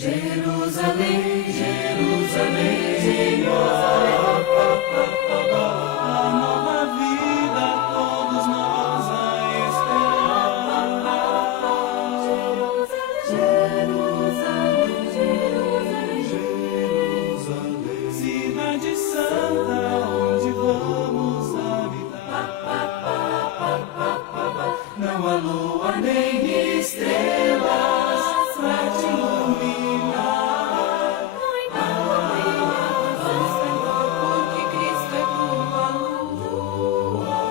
Jerusalém, Jerusalém, Jerusalém. A nova vida todos nós a esperar. Jerusalém, Jerusalém, Jerusalém. Cidade santa onde vamos habitar. Não há lua nem estrelas pra te iluminar. Porque Cristo é tua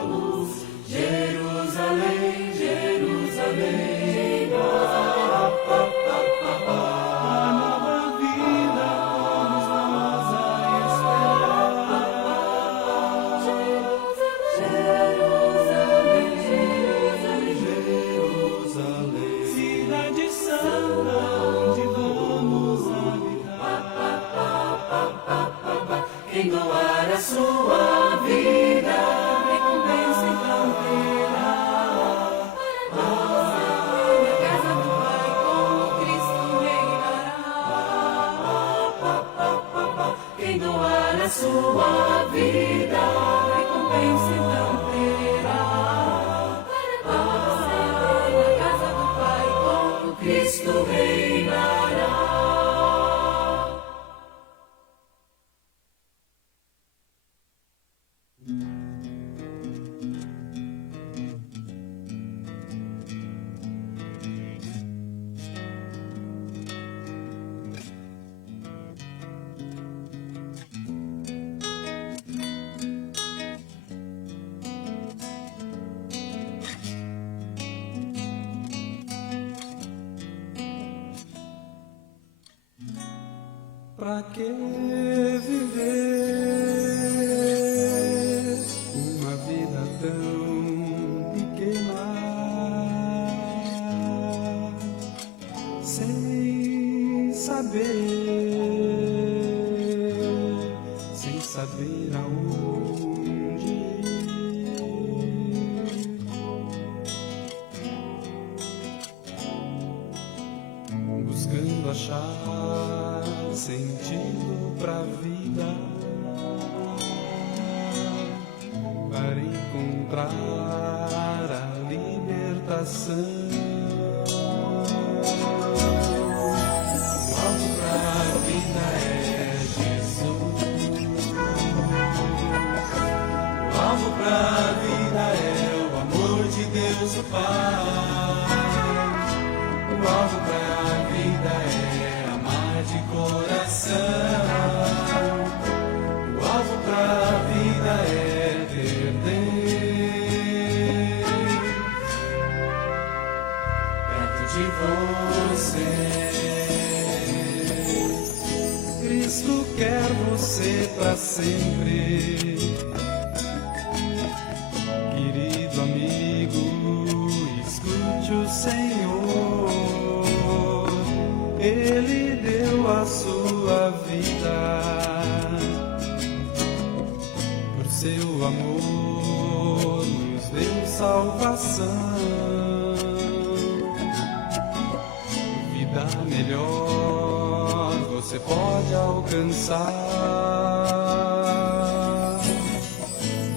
luz. Jerusalém, Jerusalém, a nova vida todos nós a esperar. Jerusalém, Jerusalém, cidade santa onde vamos habitar. Quem doar a sua vida, recompensa então terá. Na casa do Pai com Cristo reinará. Quem doar a sua vida, recompensa então terá. Na casa do Pai com Cristo reinará. Pra que viver uma vida tão pequena, sem saber aonde ir? Buscando achar sentido pra vida, para encontrar a libertação. O alvo pra vida é Jesus. O alvo pra vida é o amor de Deus o Pai. O alvo pra vida é de coração. O alvo pra vida é ter Deus perto de você. Cristo quer você pra sempre. Querido amigo, escute o Senhor. Ele deu a sua vida, por seu amor nos deu salvação. Vida melhor você pode alcançar,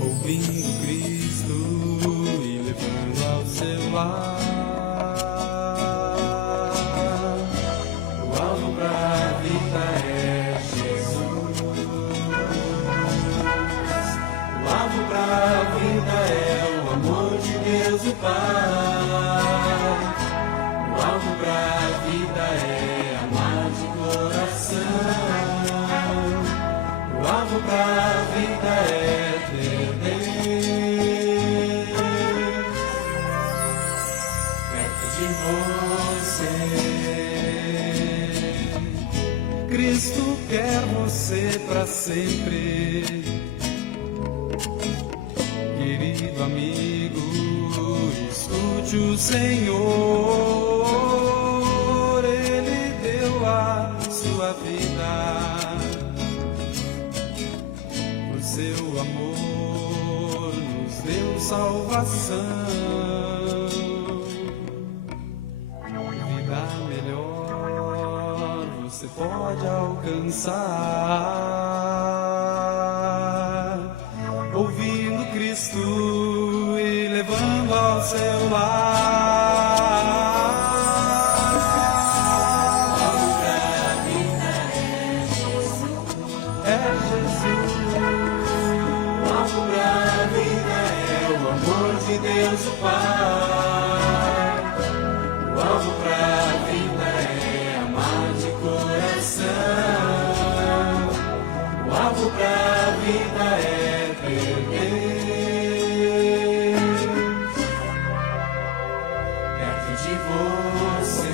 ouvindo Cristo e levando ao seu lar. Deus o Pai. O alvo pra vida é amar de coração. O alvo pra vida é ter Deus perto de você. Cristo quer você pra sempre. Querido amigo, escute o Senhor. Ele deu a sua vida, por seu amor nos deu salvação. Vida melhor você pode alcançar, ouvindo Cristo e levando ao seu lar. A vida é Jesus, o alvo pra vida é o amor de Deus o Pai. O alvo pra vida é amar de coração. O alvo pra vida é ter Deus perto de você.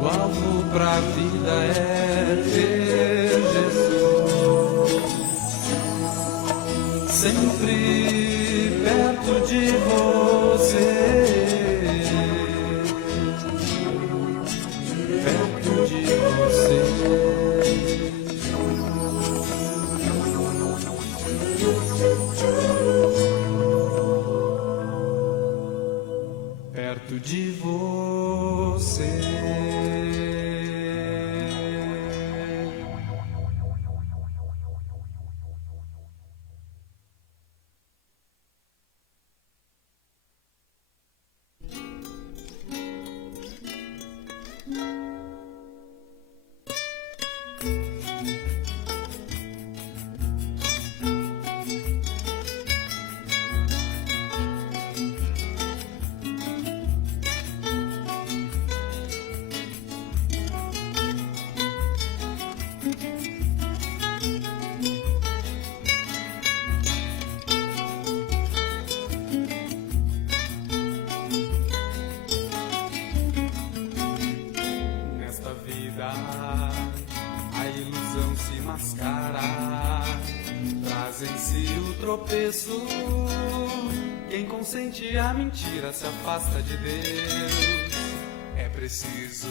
O alvo pra vida é ter Jesus sempre perto de você, perto de você. Perto de você. Nesta vida a ilusão se mascara, traz em si o tropeço. Quem consente a mentira se afasta de Deus. É preciso,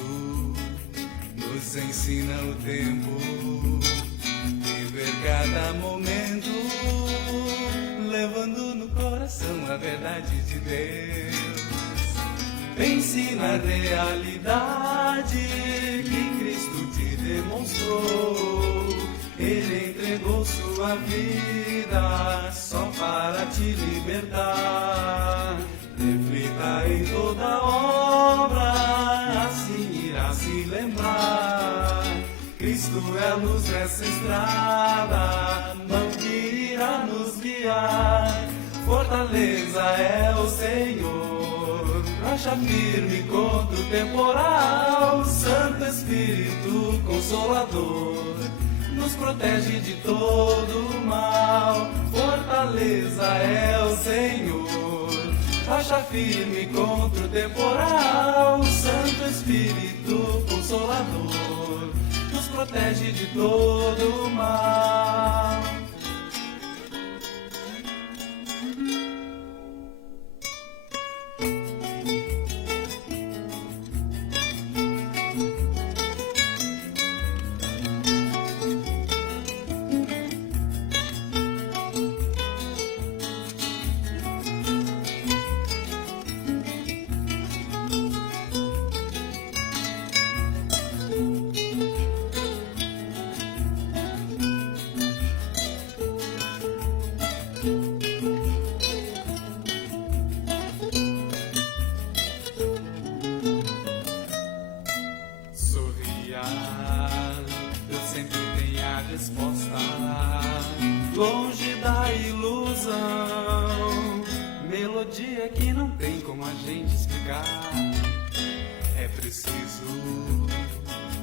nos ensina o tempo, viver cada momento, levando no coração a verdade de Deus. Pense na realidade que Cristo te demonstrou. Ele entregou sua vida só para te libertar. Reflita em toda obra, assim irá se lembrar. Cristo é a luz dessa estrada, mão que irá nos guiar. Fortaleza é o Senhor, rocha firme contra o temporal. Santo Espírito Consolador, nos protege de todo mal. Fortaleza é o Senhor, rocha firme contra o temporal. Santo Espírito Consolador, nos protege de todo mal. Deus sempre tem a resposta, longe da ilusão. Melodia que não tem como a gente explicar. É preciso,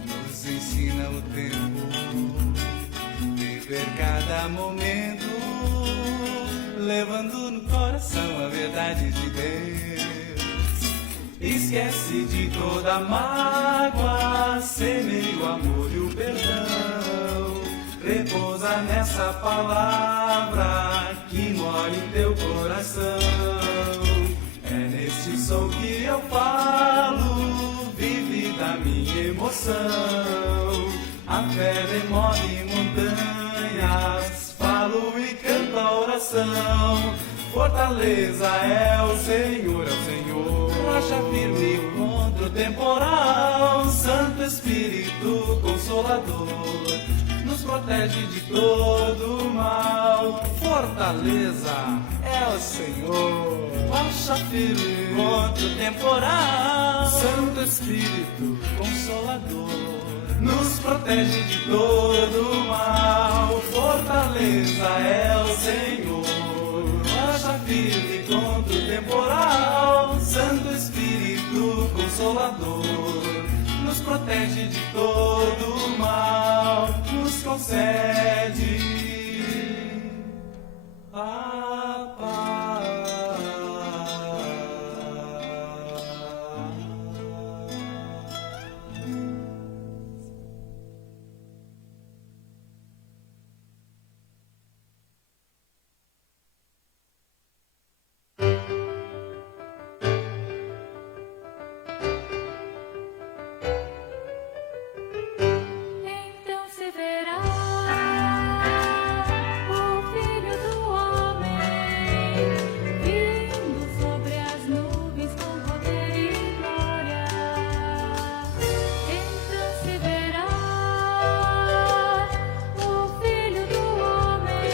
nos ensina o tempo, viver cada momento, levando no coração a verdade de Deus. Esquece de toda mágoa, semeia o amor e o perdão. Repousa nessa palavra que mora em teu coração. É neste som que eu falo, vive da minha emoção. A fé remove montanhas, falo e canto a oração. Fortaleza é o Senhor, rocha firme contra o temporal. Santo Espírito Consolador, nos protege de todo mal. Fortaleza é o Senhor, rocha firme contra o temporal. Santo Espírito Consolador, nos protege de todo mal. Fortaleza é o Senhor, rocha firme contra o temporal. Santo Espírito Consolador, nos protege de todo mal. Nos concede a paz. Então se verá o Filho do Homem vindo sobre as nuvens com poder e glória. Então se verá o Filho do Homem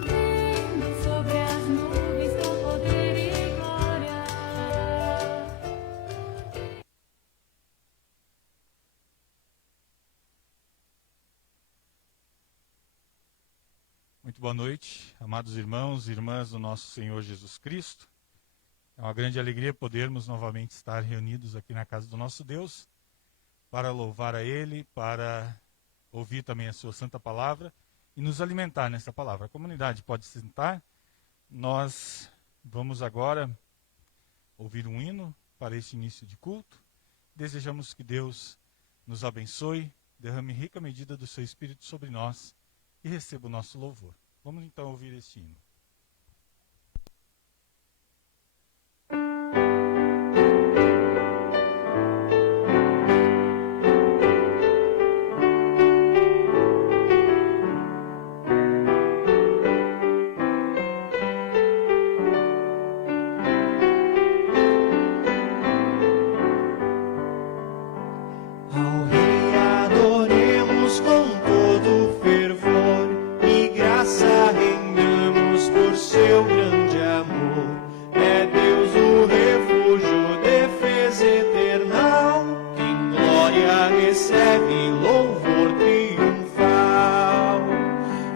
vindo sobre as nuvens com poder e glória. Muito boa noite, amados irmãos e irmãs do nosso Senhor Jesus Cristo. É uma grande alegria podermos novamente estar reunidos aqui na casa do nosso Deus para louvar a Ele, para ouvir também a sua santa palavra e nos alimentar nessa palavra. A comunidade pode se sentar. Nós vamos agora ouvir um hino para este início de culto. Desejamos que Deus nos abençoe, derrame rica medida do seu Espírito sobre nós e receba o nosso louvor. Vamos então ouvir este hino. Ao Rei adoremos com todo fervor e graça rendamos por seu grande amor. É Deus o refúgio, defesa eternal, que em glória recebe louvor triunfal.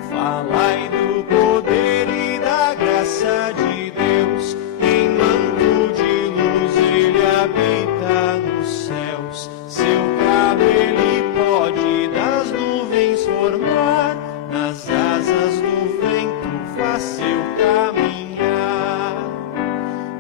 Falai do poder e da graça de Deus, em manto de luz ele habita nos céus. Seu cabo ele pode das nuvens formar, nas asas do vento faz seu caminhar.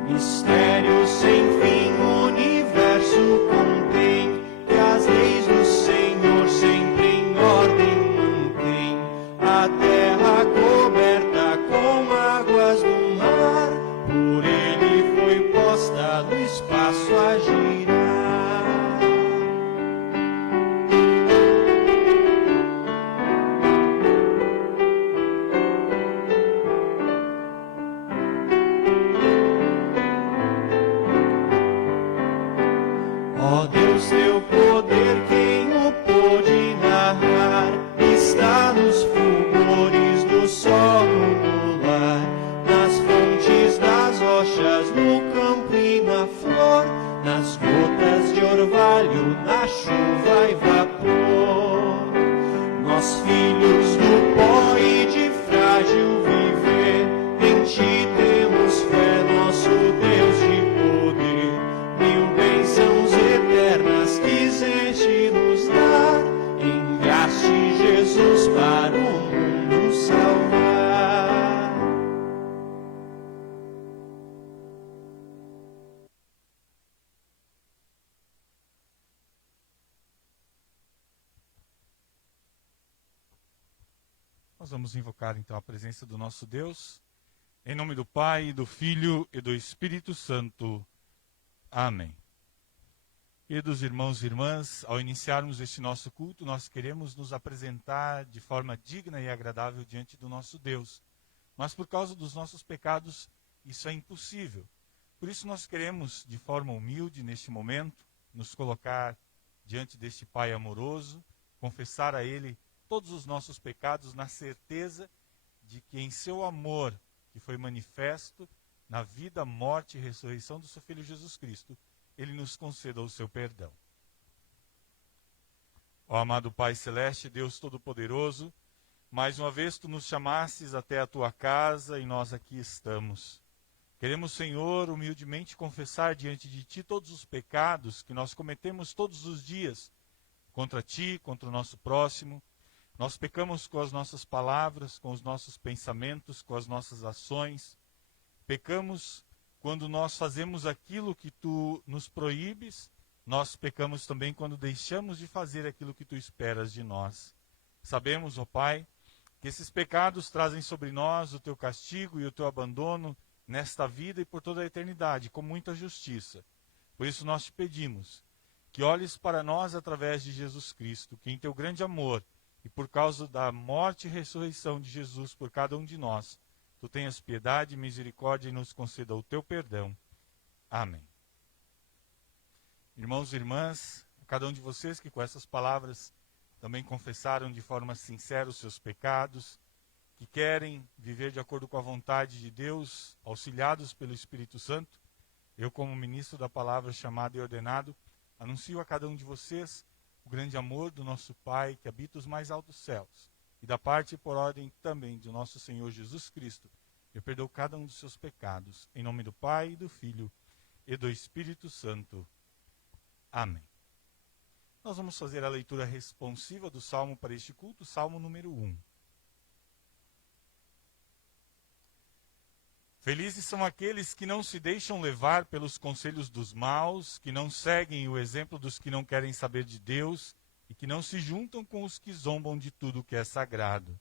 Mistério sem fim o universo contém, que as leis do Senhor sempre em ordem mantém. A terra coberta com águas do mar, por ele foi posta do espaço a girar. Ó Deus, teu poder, quem o pôde narrar? Está nos fulgores do sol no lar, nas fontes das rochas, no campo e na flor, nas gotas de orvalho, na chuva e vapor. Nós, filhos do pó e de frágil viver, em ti temos fé, nosso Deus de poder. Mil bênçãos eternas quiseste nos dar, enviaste Jesus para o mundo salvar. Nós vamos invocar então a presença do nosso Deus, em nome do Pai, do Filho e do Espírito Santo. Amém. Queridos irmãos e irmãs, ao iniciarmos este nosso culto, nós queremos nos apresentar de forma digna e agradável diante do nosso Deus. Mas por causa dos nossos pecados, isso é impossível. Por isso nós queremos, de forma humilde, neste momento, nos colocar diante deste Pai amoroso, confessar a Ele todos os nossos pecados na certeza de que em seu amor, que foi manifesto na vida, morte e ressurreição do seu Filho Jesus Cristo, Ele nos conceda o seu perdão. Ó amado Pai Celeste, Deus Todo-Poderoso, mais uma vez Tu nos chamastes até a Tua casa e nós aqui estamos. Queremos, Senhor, humildemente confessar diante de Ti todos os pecados que nós cometemos todos os dias contra Ti, contra o nosso próximo. Nós pecamos com as nossas palavras, com os nossos pensamentos, com as nossas ações. Pecamos quando nós fazemos aquilo que Tu nos proíbes. Nós pecamos também quando deixamos de fazer aquilo que Tu esperas de nós. Sabemos, ó Pai, que esses pecados trazem sobre nós o Teu castigo e o Teu abandono nesta vida e por toda a eternidade, com muita justiça. Por isso nós Te pedimos que olhes para nós através de Jesus Cristo, que em Teu grande amor e por causa da morte e ressurreição de Jesus por cada um de nós, Tu tenhas piedade e misericórdia e nos conceda o Teu perdão. Amém. Irmãos e irmãs, a cada um de vocês que com essas palavras também confessaram de forma sincera os seus pecados, que querem viver de acordo com a vontade de Deus, auxiliados pelo Espírito Santo, eu, como ministro da palavra chamado e ordenado, anuncio a cada um de vocês o grande amor do nosso Pai que habita os mais altos céus, e da parte e por ordem também do nosso Senhor Jesus Cristo, eu perdoo cada um dos seus pecados, em nome do Pai, do Filho e do Espírito Santo. Amém. Nós vamos fazer a leitura responsiva do Salmo para este culto, Salmo número 1. Felizes são aqueles que não se deixam levar pelos conselhos dos maus, que não seguem o exemplo dos que não querem saber de Deus e que não se juntam com os que zombam de tudo que é sagrado.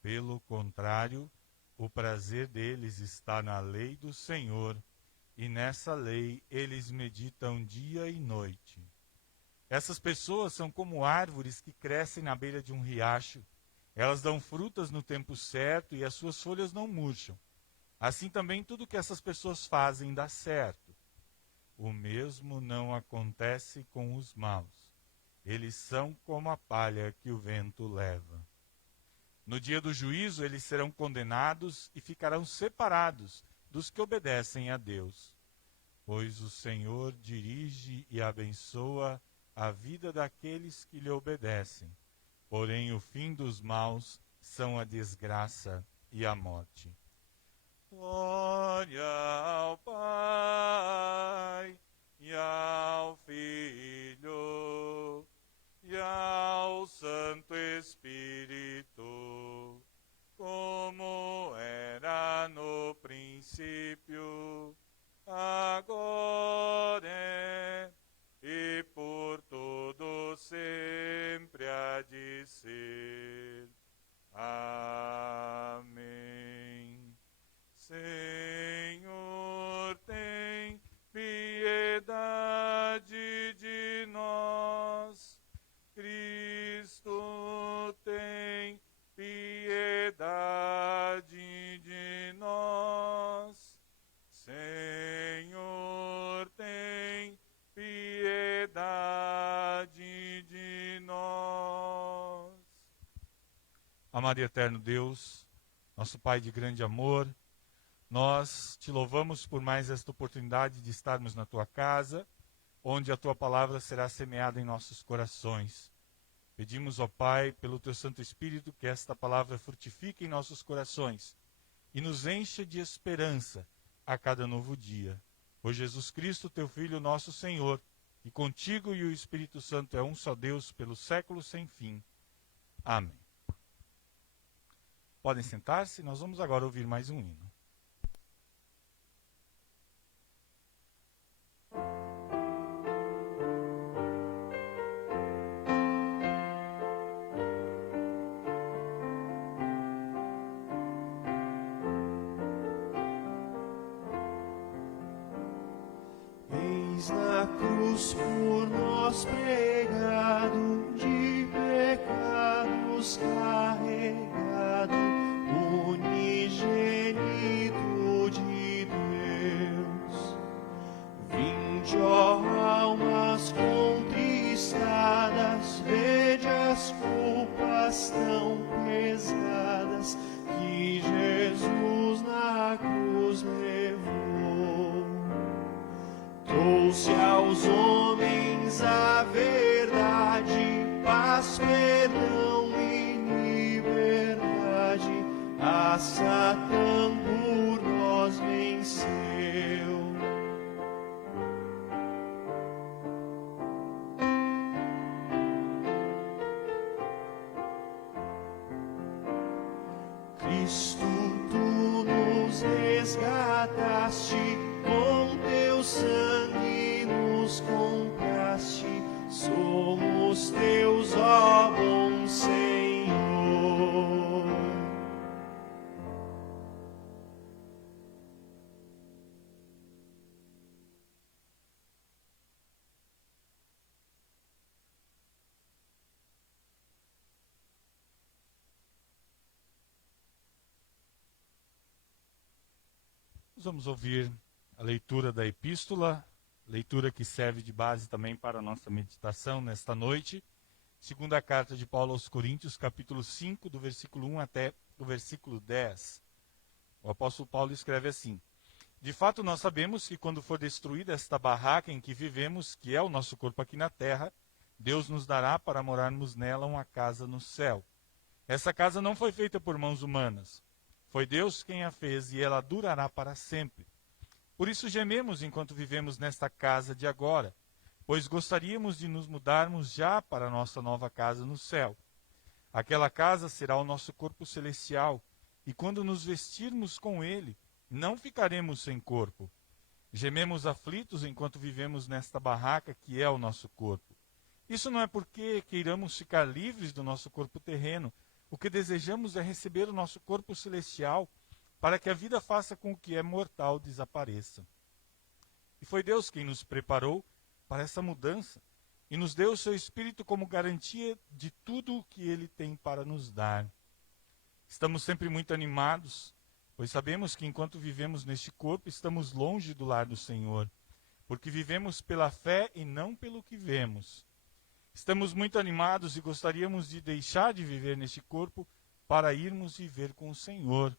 Pelo contrário, o prazer deles está na lei do Senhor, e nessa lei eles meditam dia e noite. Essas pessoas são como árvores que crescem na beira de um riacho. Elas dão frutas no tempo certo e as suas folhas não murcham. Assim também tudo que essas pessoas fazem dá certo. O mesmo não acontece com os maus. Eles são como a palha que o vento leva. No dia do juízo eles serão condenados e ficarão separados dos que obedecem a Deus. Pois o Senhor dirige e abençoa a vida daqueles que lhe obedecem. Porém, o fim dos maus são a desgraça e a morte. Glória ao Pai, e ao Filho, e ao Santo Espírito, como era no princípio, agora e por todo sempre há de ser. Amém. Senhor, tem piedade de nós. Cristo, tem piedade de nós. Senhor, tem piedade de nós. Amado e eterno Deus, nosso Pai de grande amor, nós Te louvamos por mais esta oportunidade de estarmos na Tua casa, onde a Tua palavra será semeada em nossos corações. Pedimos, ó Pai, pelo Teu Santo Espírito, que esta palavra frutifique em nossos corações e nos encha de esperança a cada novo dia. Por Jesus Cristo, Teu Filho, nosso Senhor, e contigo e o Espírito Santo é um só Deus, pelos séculos sem fim. Amém. Podem sentar-se, nós vamos agora ouvir mais um hino. Eis na cruz cruz por nós pregado, de pecados carregado, unigênito de Deus. Vinde, ó almas contristadas, vede as culpas tão pesadas que Jesus na cruz levou. Trouxe aos homens a verdade, paz, perdão e liberdade. A Satã por nós venceu. Cristo, tu nos resgataste, com teu sangue nos compraste, somos teus, ó bom Senhor. Vamos ouvir a leitura da epístola, leitura que serve de base também para a nossa meditação nesta noite. Segunda carta de Paulo aos Coríntios, capítulo 5, do versículo 1 até o versículo 10. O apóstolo Paulo escreve assim: De fato, nós sabemos que quando for destruída esta barraca em que vivemos, que é o nosso corpo aqui na terra, Deus nos dará para morarmos nela uma casa no céu. Essa casa não foi feita por mãos humanas. Foi Deus quem a fez e ela durará para sempre. Por isso gememos enquanto vivemos nesta casa de agora, pois gostaríamos de nos mudarmos já para a nossa nova casa no céu. Aquela casa será o nosso corpo celestial, e quando nos vestirmos com ele, não ficaremos sem corpo. Gememos aflitos enquanto vivemos nesta barraca que é o nosso corpo. Isso não é porque queiramos ficar livres do nosso corpo terreno. O que desejamos é receber o nosso corpo celestial, para que a vida faça com que é mortal desapareça. E foi Deus quem nos preparou para essa mudança, e nos deu o seu Espírito como garantia de tudo o que Ele tem para nos dar. Estamos sempre muito animados, pois sabemos que enquanto vivemos neste corpo, estamos longe do lar do Senhor, porque vivemos pela fé e não pelo que vemos. Estamos muito animados e gostaríamos de deixar de viver neste corpo para irmos viver com o Senhor.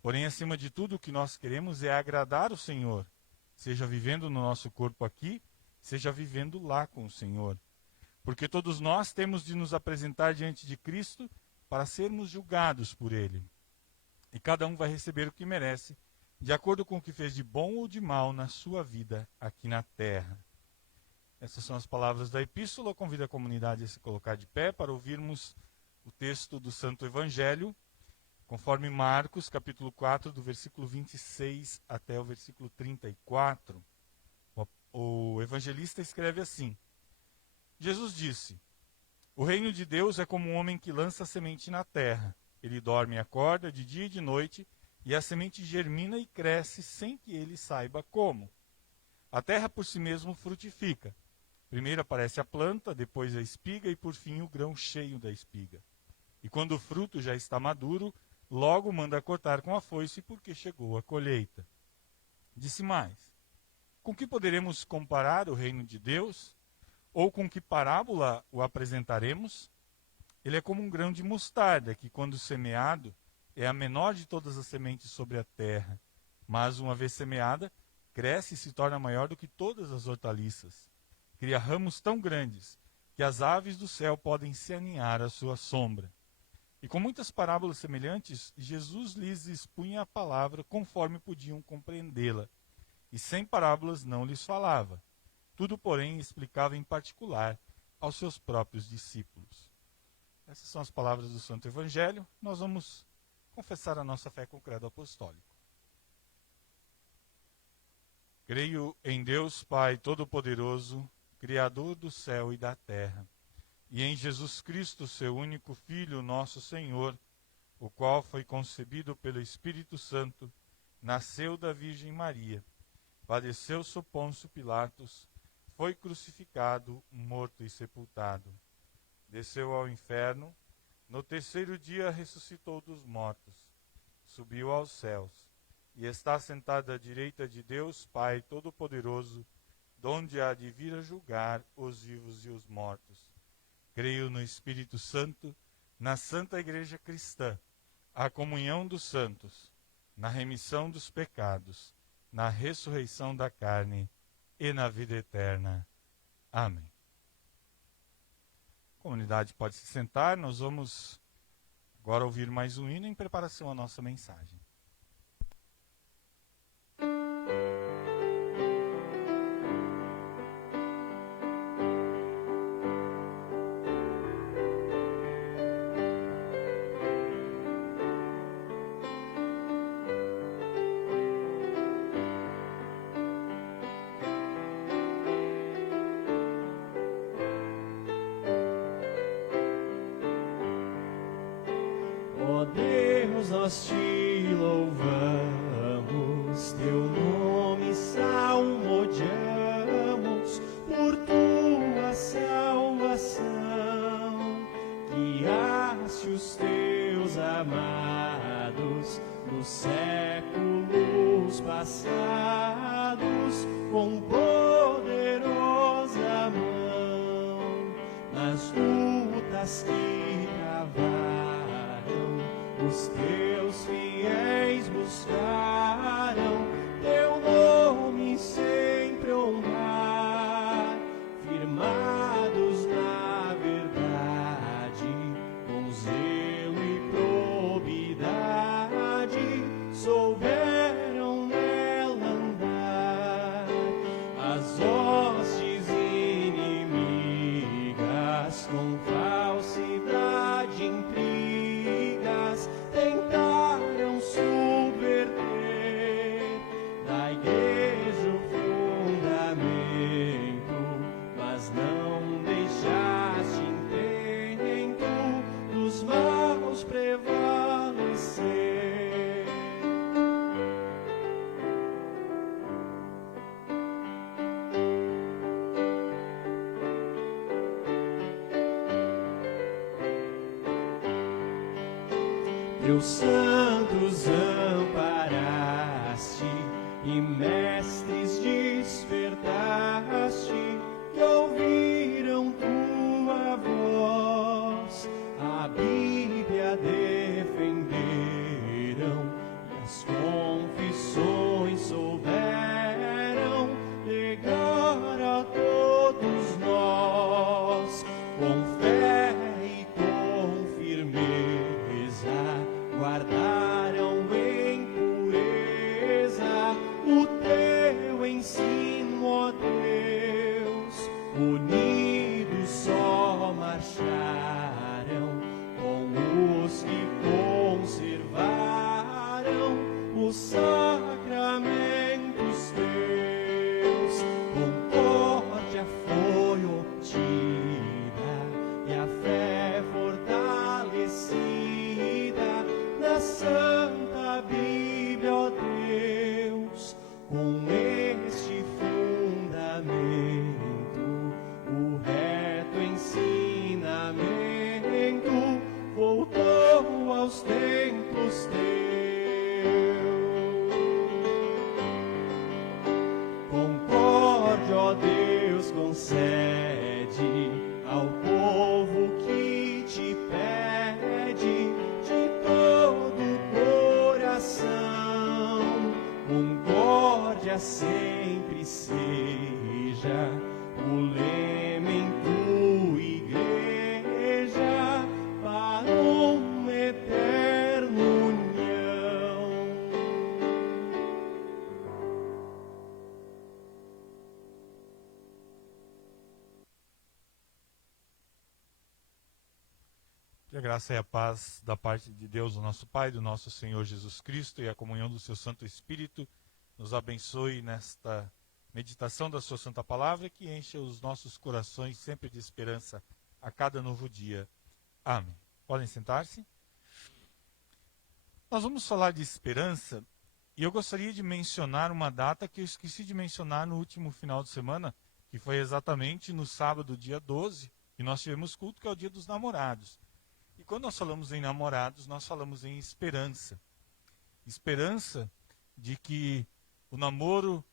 Porém, acima de tudo, o que nós queremos é agradar o Senhor, seja vivendo no nosso corpo aqui, seja vivendo lá com o Senhor. Porque todos nós temos de nos apresentar diante de Cristo para sermos julgados por Ele. E cada um vai receber o que merece, de acordo com o que fez de bom ou de mal na sua vida aqui na terra. Essas são as palavras da epístola. Eu convido a comunidade a se colocar de pé para ouvirmos o texto do Santo Evangelho, conforme Marcos, capítulo 4, do versículo 26 até o versículo 34. O evangelista escreve assim: Jesus disse: O reino de Deus é como um homem que lança a semente na terra. Ele dorme e acorda de dia e de noite, e a semente germina e cresce sem que ele saiba como. A terra por si mesmo frutifica. Primeiro aparece a planta, depois a espiga e por fim o grão cheio da espiga. E quando o fruto já está maduro, logo manda cortar com a foice, porque chegou a colheita. Disse mais: Com que poderemos comparar o reino de Deus? Ou com que parábola o apresentaremos? Ele é como um grão de mostarda, que quando semeado, é a menor de todas as sementes sobre a terra. Mas uma vez semeada, cresce e se torna maior do que todas as hortaliças. Cria ramos tão grandes que as aves do céu podem se aninhar à sua sombra. E com muitas parábolas semelhantes, Jesus lhes expunha a palavra conforme podiam compreendê-la. E sem parábolas não lhes falava. Tudo, porém, explicava em particular aos seus próprios discípulos. Essas são as palavras do Santo Evangelho. Nós vamos confessar a nossa fé com o credo apostólico. Creio em Deus Pai Todo-Poderoso, Criador do céu e da terra, e em Jesus Cristo, seu único Filho, nosso Senhor, o qual foi concebido pelo Espírito Santo, nasceu da Virgem Maria, padeceu sob Pôncio Pilatos, foi crucificado, morto e sepultado. Desceu ao inferno, no terceiro dia ressuscitou dos mortos, subiu aos céus, e está sentado à direita de Deus Pai Todo-Poderoso, donde há de vir a julgar os vivos e os mortos. Creio no Espírito Santo, na Santa Igreja Cristã, a comunhão dos santos, na remissão dos pecados, na ressurreição da carne e na vida eterna. Amém. A comunidade pode se sentar, nós vamos agora ouvir mais um hino em preparação à nossa mensagem. Ó Deus, nós te louvamos, teu nome salmodiamos por tua salvação. Guiaste os teus amados nos séculos passados com poderosa mão, nas lutas que travaram, os teus fiéis buscaram teu nome sempre honrar, firmados na verdade, com zelo e probidade, souberam nela andar. As hostes inimigas com falsidade, intrigas, tentaram subverter da igreja o fundamento, mas não deixaste intento dos maus prevalecer. Teus santos amparaste e mestres despertaste, que ouviram tua voz, a Bíblia defenderam e as confissões souberam legar a todos nós, com fé e com firmeza, guardaram em pureza o teu ensino, ó Deus. Unidos só marcharam com os que conservaram os sacramentos teus. Concórdia foi obtida e a fé fortalecida na Santa Bíblia, ó Deus. Com este fundamento, o reto ensinamento voltou aos tempos teus. Concórdia, ó Deus, concede ao povo que te pede de todo o coração. Concórdia sempre seja o lema em tua igreja para uma eterna união. Que a graça e a paz da parte de Deus, o nosso Pai, do nosso Senhor Jesus Cristo, e a comunhão do seu Santo Espírito nos abençoe nesta meditação da sua Santa Palavra, que encha os nossos corações sempre de esperança a cada novo dia. Amém. Podem sentar-se. Nós vamos falar de esperança, e eu gostaria de mencionar uma data que eu esqueci de mencionar no último final de semana, que foi exatamente no sábado, dia 12, que nós tivemos culto, que é o dia dos namorados. E quando nós falamos em namorados, nós falamos em esperança. Esperança de que o namoro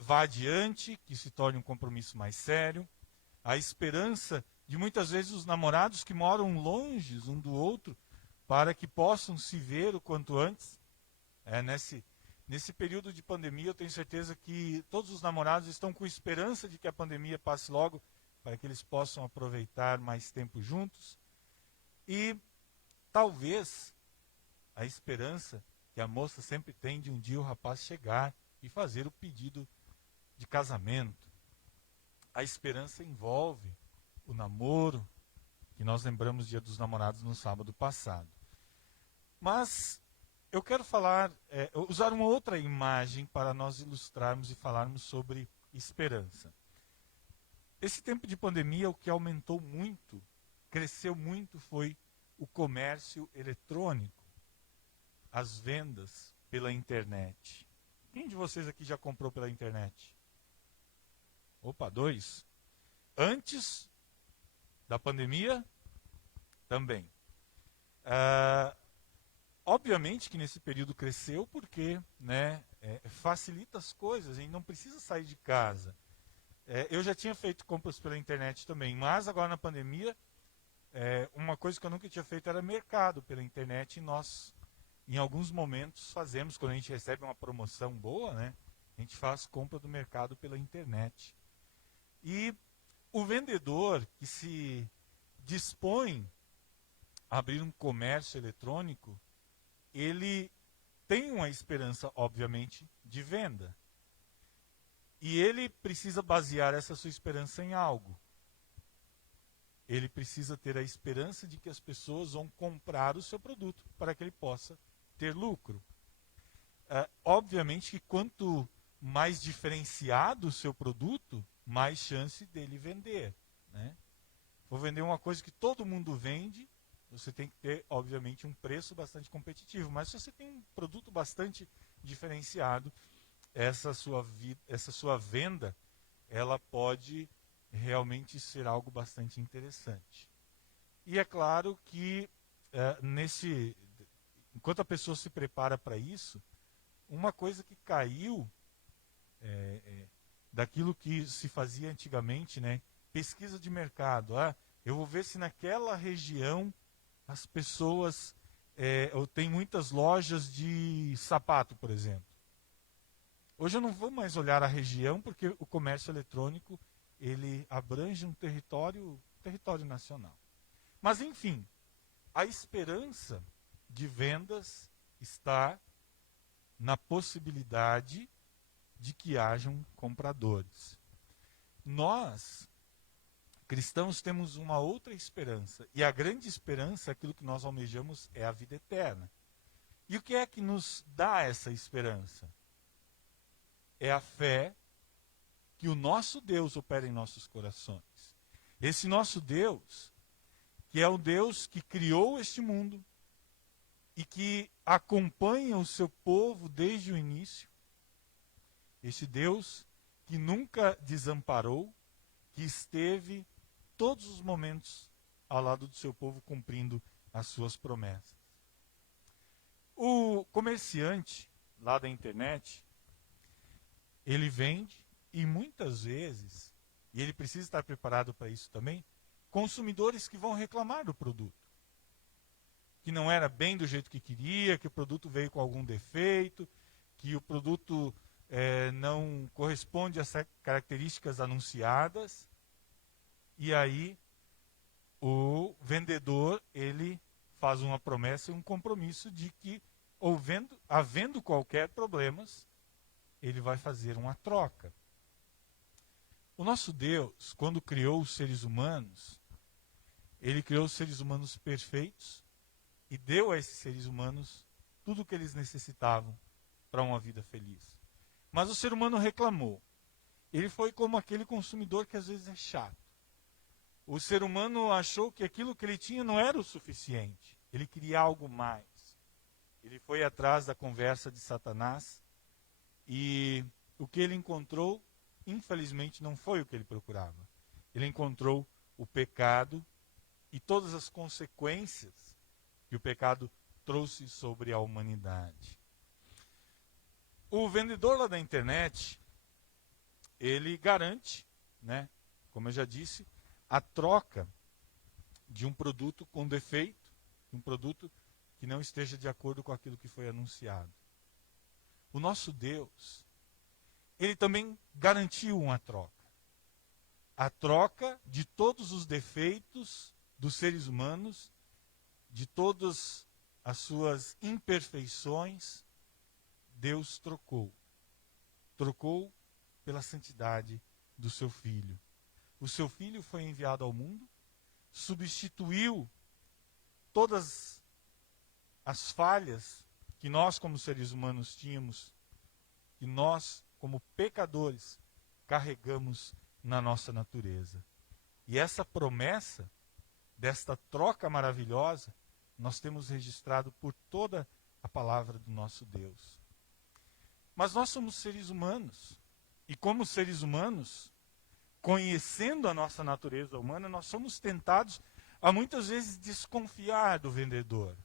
vá adiante, que se torne um compromisso mais sério. A esperança de muitas vezes os namorados que moram longe um do outro, para que possam se ver o quanto antes. Nesse período de pandemia, eu tenho certeza que todos os namorados estão com esperança de que a pandemia passe logo, para que eles possam aproveitar mais tempo juntos. E talvez a esperança que a moça sempre tem de um dia o rapaz chegar e fazer o pedido de casamento. A esperança envolve o namoro, que nós lembramos Dia dos Namorados no sábado passado. Mas eu quero usar uma outra imagem para nós ilustrarmos e falarmos sobre esperança. Esse tempo de pandemia, o que aumentou muito, cresceu muito, foi o comércio eletrônico, as vendas pela internet. Quem de vocês aqui já comprou pela internet? Opa, 2. Antes da pandemia, também. Obviamente que nesse período cresceu porque facilita as coisas, a gente não precisa sair de casa. Eu já tinha feito compras pela internet também, mas agora na pandemia, uma coisa que eu nunca tinha feito era mercado pela internet, e nós, em alguns momentos, fazemos, quando a gente recebe uma promoção boa, a gente faz compra do mercado pela internet. E o vendedor que se dispõe a abrir um comércio eletrônico, ele tem uma esperança, obviamente, de venda. E ele precisa basear essa sua esperança em algo. Ele precisa ter a esperança de que as pessoas vão comprar o seu produto para que ele possa ter lucro. Obviamente que quanto mais diferenciado o seu produto, mais chance dele vender. Vou vender uma coisa que todo mundo vende, você tem que ter, obviamente, um preço bastante competitivo. Mas se você tem um produto bastante diferenciado, essa sua venda, ela pode realmente ser algo bastante interessante. E é claro que, enquanto a pessoa se prepara para isso, uma coisa que caiu daquilo que se fazia antigamente, pesquisa de mercado. Eu vou ver se naquela região as pessoas tem muitas lojas de sapato, por exemplo. Hoje eu não vou mais olhar a região, porque o comércio eletrônico ele abrange um território nacional. Mas, enfim, a esperança de vendas está na possibilidade de que hajam compradores. Nós, cristãos, temos uma outra esperança. E a grande esperança, aquilo que nós almejamos, é a vida eterna. E o que é que nos dá essa esperança? É a fé que o nosso Deus opera em nossos corações. Esse nosso Deus, que é o Deus que criou este mundo e que acompanha o seu povo desde o início. Este Deus que nunca desamparou, que esteve todos os momentos ao lado do seu povo cumprindo as suas promessas. O comerciante lá da internet, ele vende e muitas vezes, e ele precisa estar preparado para isso também, consumidores que vão reclamar do produto. Que não era bem do jeito que queria, que o produto veio com algum defeito, que o produto não corresponde às características anunciadas. E aí o vendedor, ele faz uma promessa e um compromisso de que, havendo qualquer problemas, ele vai fazer uma troca. O nosso Deus, quando criou os seres humanos, ele criou os seres humanos perfeitos e deu a esses seres humanos tudo o que eles necessitavam para uma vida feliz. Mas o ser humano reclamou. Ele foi como aquele consumidor que às vezes é chato. O ser humano achou que aquilo que ele tinha não era o suficiente. Ele queria algo mais. Ele foi atrás da conversa de Satanás e o que ele encontrou infelizmente, não foi o que ele procurava. Ele encontrou o pecado e todas as consequências que o pecado trouxe sobre a humanidade. O vendedor lá da internet, ele garante, né, como eu já disse, a troca de um produto com defeito, um produto que não esteja de acordo com aquilo que foi anunciado. O nosso Deus, ele também garantiu uma troca. A troca de todos os defeitos dos seres humanos, de todas as suas imperfeições, Deus trocou. Trocou pela santidade do seu Filho. O seu Filho foi enviado ao mundo, substituiu todas as falhas que nós, como seres humanos, tínhamos, que nós, como pecadores, carregamos na nossa natureza. E essa promessa, desta troca maravilhosa, nós temos registrado por toda a palavra do nosso Deus. Mas nós somos seres humanos, e como seres humanos, conhecendo a nossa natureza humana, nós somos tentados a muitas vezes desconfiar do vendedor.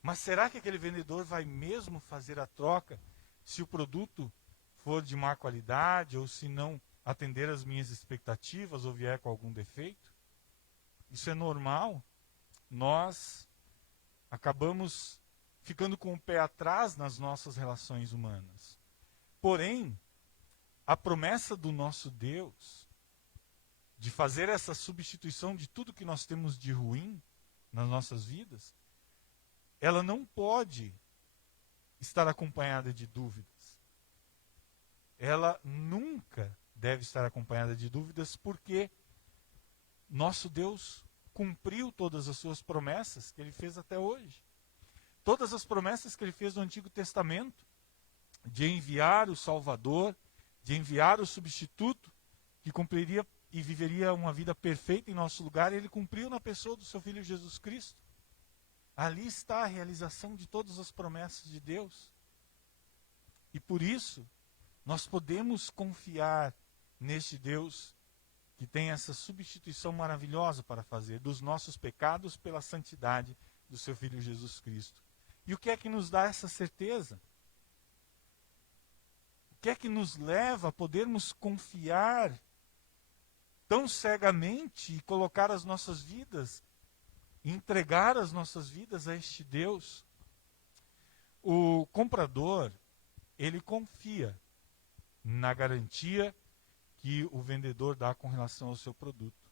Mas será que aquele vendedor vai mesmo fazer a troca se o produto for de má qualidade ou se não atender às minhas expectativas ou vier com algum defeito? Isso é normal. Nós acabamos ficando com o pé atrás nas nossas relações humanas. Porém, a promessa do nosso Deus de fazer essa substituição de tudo que nós temos de ruim nas nossas vidas, ela não pode estar acompanhada de dúvidas. Ela nunca deve estar acompanhada de dúvidas, porque nosso Deus cumpriu todas as suas promessas que ele fez até hoje. Todas as promessas que ele fez no Antigo Testamento, de enviar o Salvador, de enviar o substituto, que cumpriria e viveria uma vida perfeita em nosso lugar, ele cumpriu na pessoa do seu Filho Jesus Cristo. Ali está a realização de todas as promessas de Deus. E por isso, nós podemos confiar neste Deus que tem essa substituição maravilhosa para fazer dos nossos pecados pela santidade do seu Filho Jesus Cristo. E o que é que nos dá essa certeza? O que é que nos leva a podermos confiar tão cegamente e colocar as nossas vidas, entregar as nossas vidas a este Deus? O comprador, ele confia na garantia que o vendedor dá com relação ao seu produto.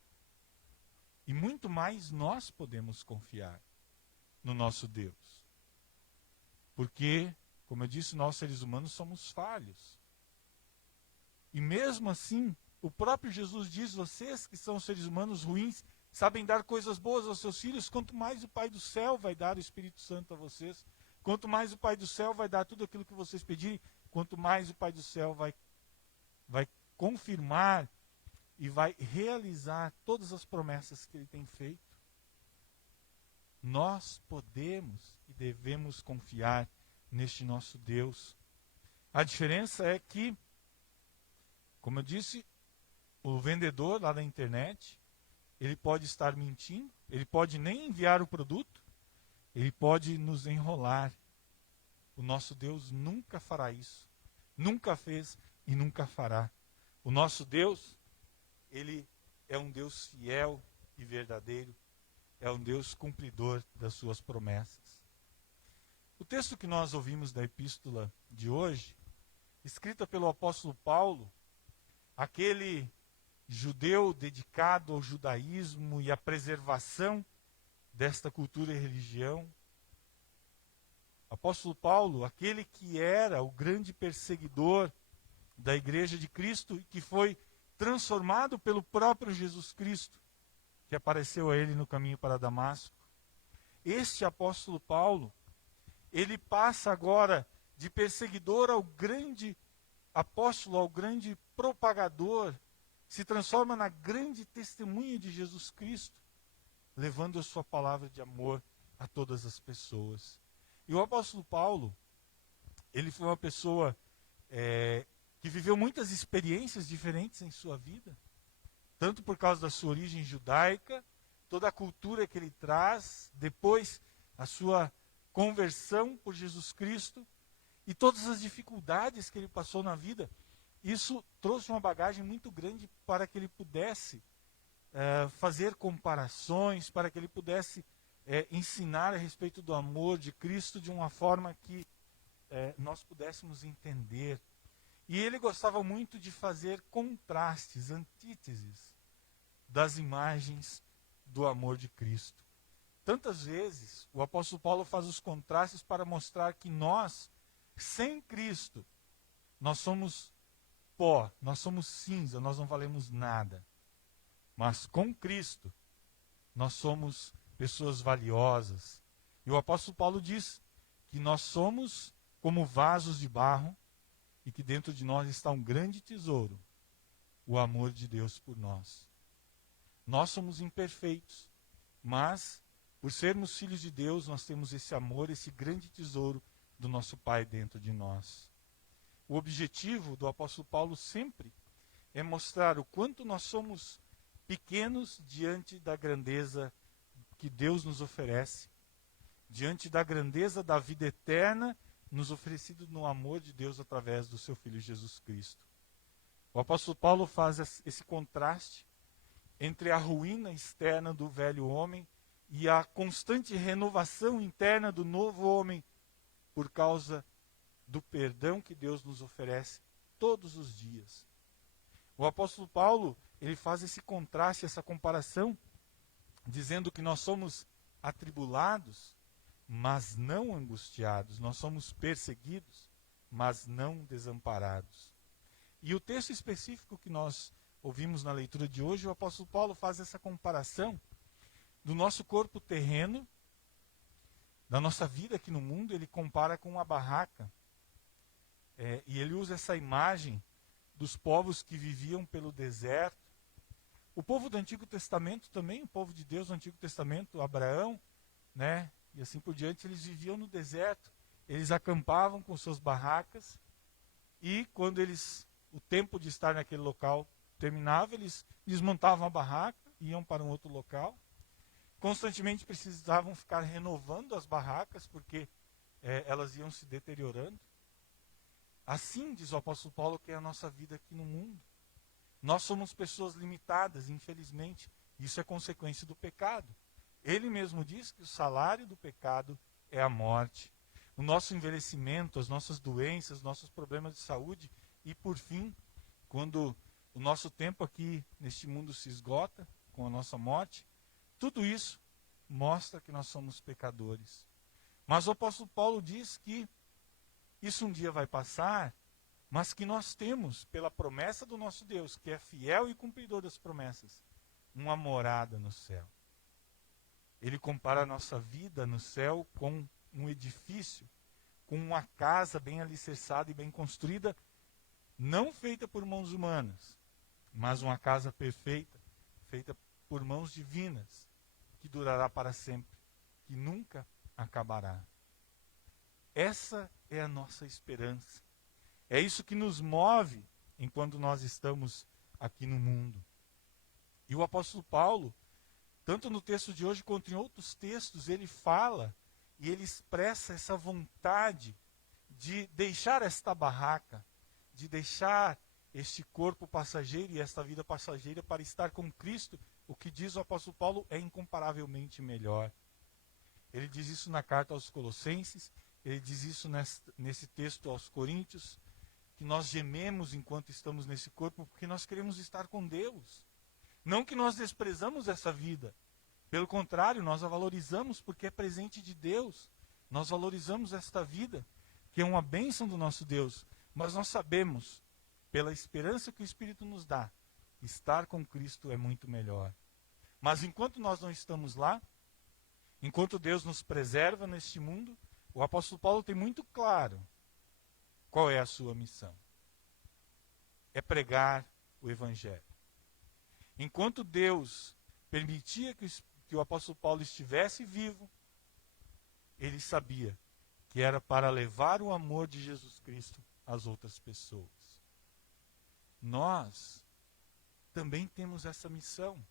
E muito mais nós podemos confiar no nosso Deus. Porque, como eu disse, nós seres humanos somos falhos. E mesmo assim, o próprio Jesus diz: vocês que são seres humanos ruins, sabem dar coisas boas aos seus filhos, quanto mais o Pai do céu vai dar o Espírito Santo a vocês, quanto mais o Pai do céu vai dar tudo aquilo que vocês pedirem, quanto mais o Pai do céu vai confirmar e vai realizar todas as promessas que ele tem feito. Nós podemos e devemos confiar neste nosso Deus. A diferença é que, como eu disse, o vendedor lá da internet, ele pode estar mentindo, ele pode nem enviar o produto, ele pode nos enrolar. O nosso Deus nunca fará isso. Nunca fez e nunca fará. O nosso Deus, ele é um Deus fiel e verdadeiro, é um Deus cumpridor das suas promessas. O texto que nós ouvimos da epístola de hoje, escrita pelo apóstolo Paulo, aquele judeu dedicado ao judaísmo e à preservação desta cultura e religião. Apóstolo Paulo, aquele que era o grande perseguidor da igreja de Cristo e que foi transformado pelo próprio Jesus Cristo, que apareceu a ele no caminho para Damasco. Este apóstolo Paulo, ele passa agora de perseguidor ao grande apóstolo, ao grande propagador, se transforma na grande testemunha de Jesus Cristo, levando a sua palavra de amor a todas as pessoas. E o apóstolo Paulo, ele foi uma pessoa que viveu muitas experiências diferentes em sua vida, tanto por causa da sua origem judaica, toda a cultura que ele traz, depois a sua conversão por Jesus Cristo e todas as dificuldades que ele passou na vida. Isso trouxe uma bagagem muito grande para que ele pudesse fazer comparações, para que ele pudesse ensinar a respeito do amor de Cristo de uma forma que nós pudéssemos entender. E ele gostava muito de fazer contrastes, antíteses das imagens do amor de Cristo. Tantas vezes o apóstolo Paulo faz os contrastes para mostrar que nós, sem Cristo, nós somos pó, nós somos cinza, nós não valemos nada. Mas com Cristo, nós somos pessoas valiosas. E o apóstolo Paulo diz que nós somos como vasos de barro e que dentro de nós está um grande tesouro, o amor de Deus por nós. Nós somos imperfeitos, mas por sermos filhos de Deus, nós temos esse amor, esse grande tesouro do nosso Pai dentro de nós. O objetivo do apóstolo Paulo sempre é mostrar o quanto nós somos pequenos diante da grandeza que Deus nos oferece, diante da grandeza da vida eterna nos oferecido no amor de Deus através do seu Filho Jesus Cristo. O apóstolo Paulo faz esse contraste entre a ruína externa do velho homem e a constante renovação interna do novo homem por causa do perdão que Deus nos oferece todos os dias. O apóstolo Paulo, ele faz esse contraste, essa comparação, dizendo que nós somos atribulados, mas não angustiados. Nós somos perseguidos, mas não desamparados. E o texto específico que nós ouvimos na leitura de hoje, o apóstolo Paulo faz essa comparação do nosso corpo terreno, da nossa vida aqui no mundo. Ele compara com uma barraca. E ele usa essa imagem dos povos que viviam pelo deserto. O povo do Antigo Testamento também, o povo de Deus do Antigo Testamento, Abraão, né, e assim por diante, eles viviam no deserto. Eles acampavam com suas barracas e quando o tempo de estar naquele local terminava, eles desmontavam a barraca, iam para um outro local. Constantemente precisavam ficar renovando as barracas porque elas iam se deteriorando. Assim, diz o apóstolo Paulo, que é a nossa vida aqui no mundo. Nós somos pessoas limitadas, infelizmente. Isso é consequência do pecado. Ele mesmo diz que o salário do pecado é a morte. O nosso envelhecimento, as nossas doenças, nossos problemas de saúde e, por fim, quando o nosso tempo aqui neste mundo se esgota com a nossa morte, tudo isso mostra que nós somos pecadores. Mas o apóstolo Paulo diz que isso um dia vai passar, mas que nós temos, pela promessa do nosso Deus, que é fiel e cumpridor das promessas, uma morada no céu. Ele compara a nossa vida no céu com um edifício, com uma casa bem alicerçada e bem construída, não feita por mãos humanas, mas uma casa perfeita, feita por mãos divinas, que durará para sempre, que nunca acabará. Essa é a nossa esperança. É isso que nos move enquanto nós estamos aqui no mundo. E o apóstolo Paulo, tanto no texto de hoje quanto em outros textos, ele fala e ele expressa essa vontade de deixar esta barraca, de deixar este corpo passageiro e esta vida passageira para estar com Cristo. O que diz o apóstolo Paulo é incomparavelmente melhor. Ele diz isso na carta aos Colossenses, ele diz isso nesse texto aos Coríntios, que nós gememos enquanto estamos nesse corpo porque nós queremos estar com Deus. Não que nós desprezamos essa vida, pelo contrário, nós a valorizamos porque é presente de Deus. Nós valorizamos esta vida, que é uma bênção do nosso Deus, mas nós sabemos, pela esperança que o Espírito nos dá, estar com Cristo é muito melhor. Mas enquanto nós não estamos lá, enquanto Deus nos preserva neste mundo, o apóstolo Paulo tem muito claro qual é a sua missão. É pregar o Evangelho. Enquanto Deus permitia que o apóstolo Paulo estivesse vivo, ele sabia que era para levar o amor de Jesus Cristo às outras pessoas. nós também temos essa missão.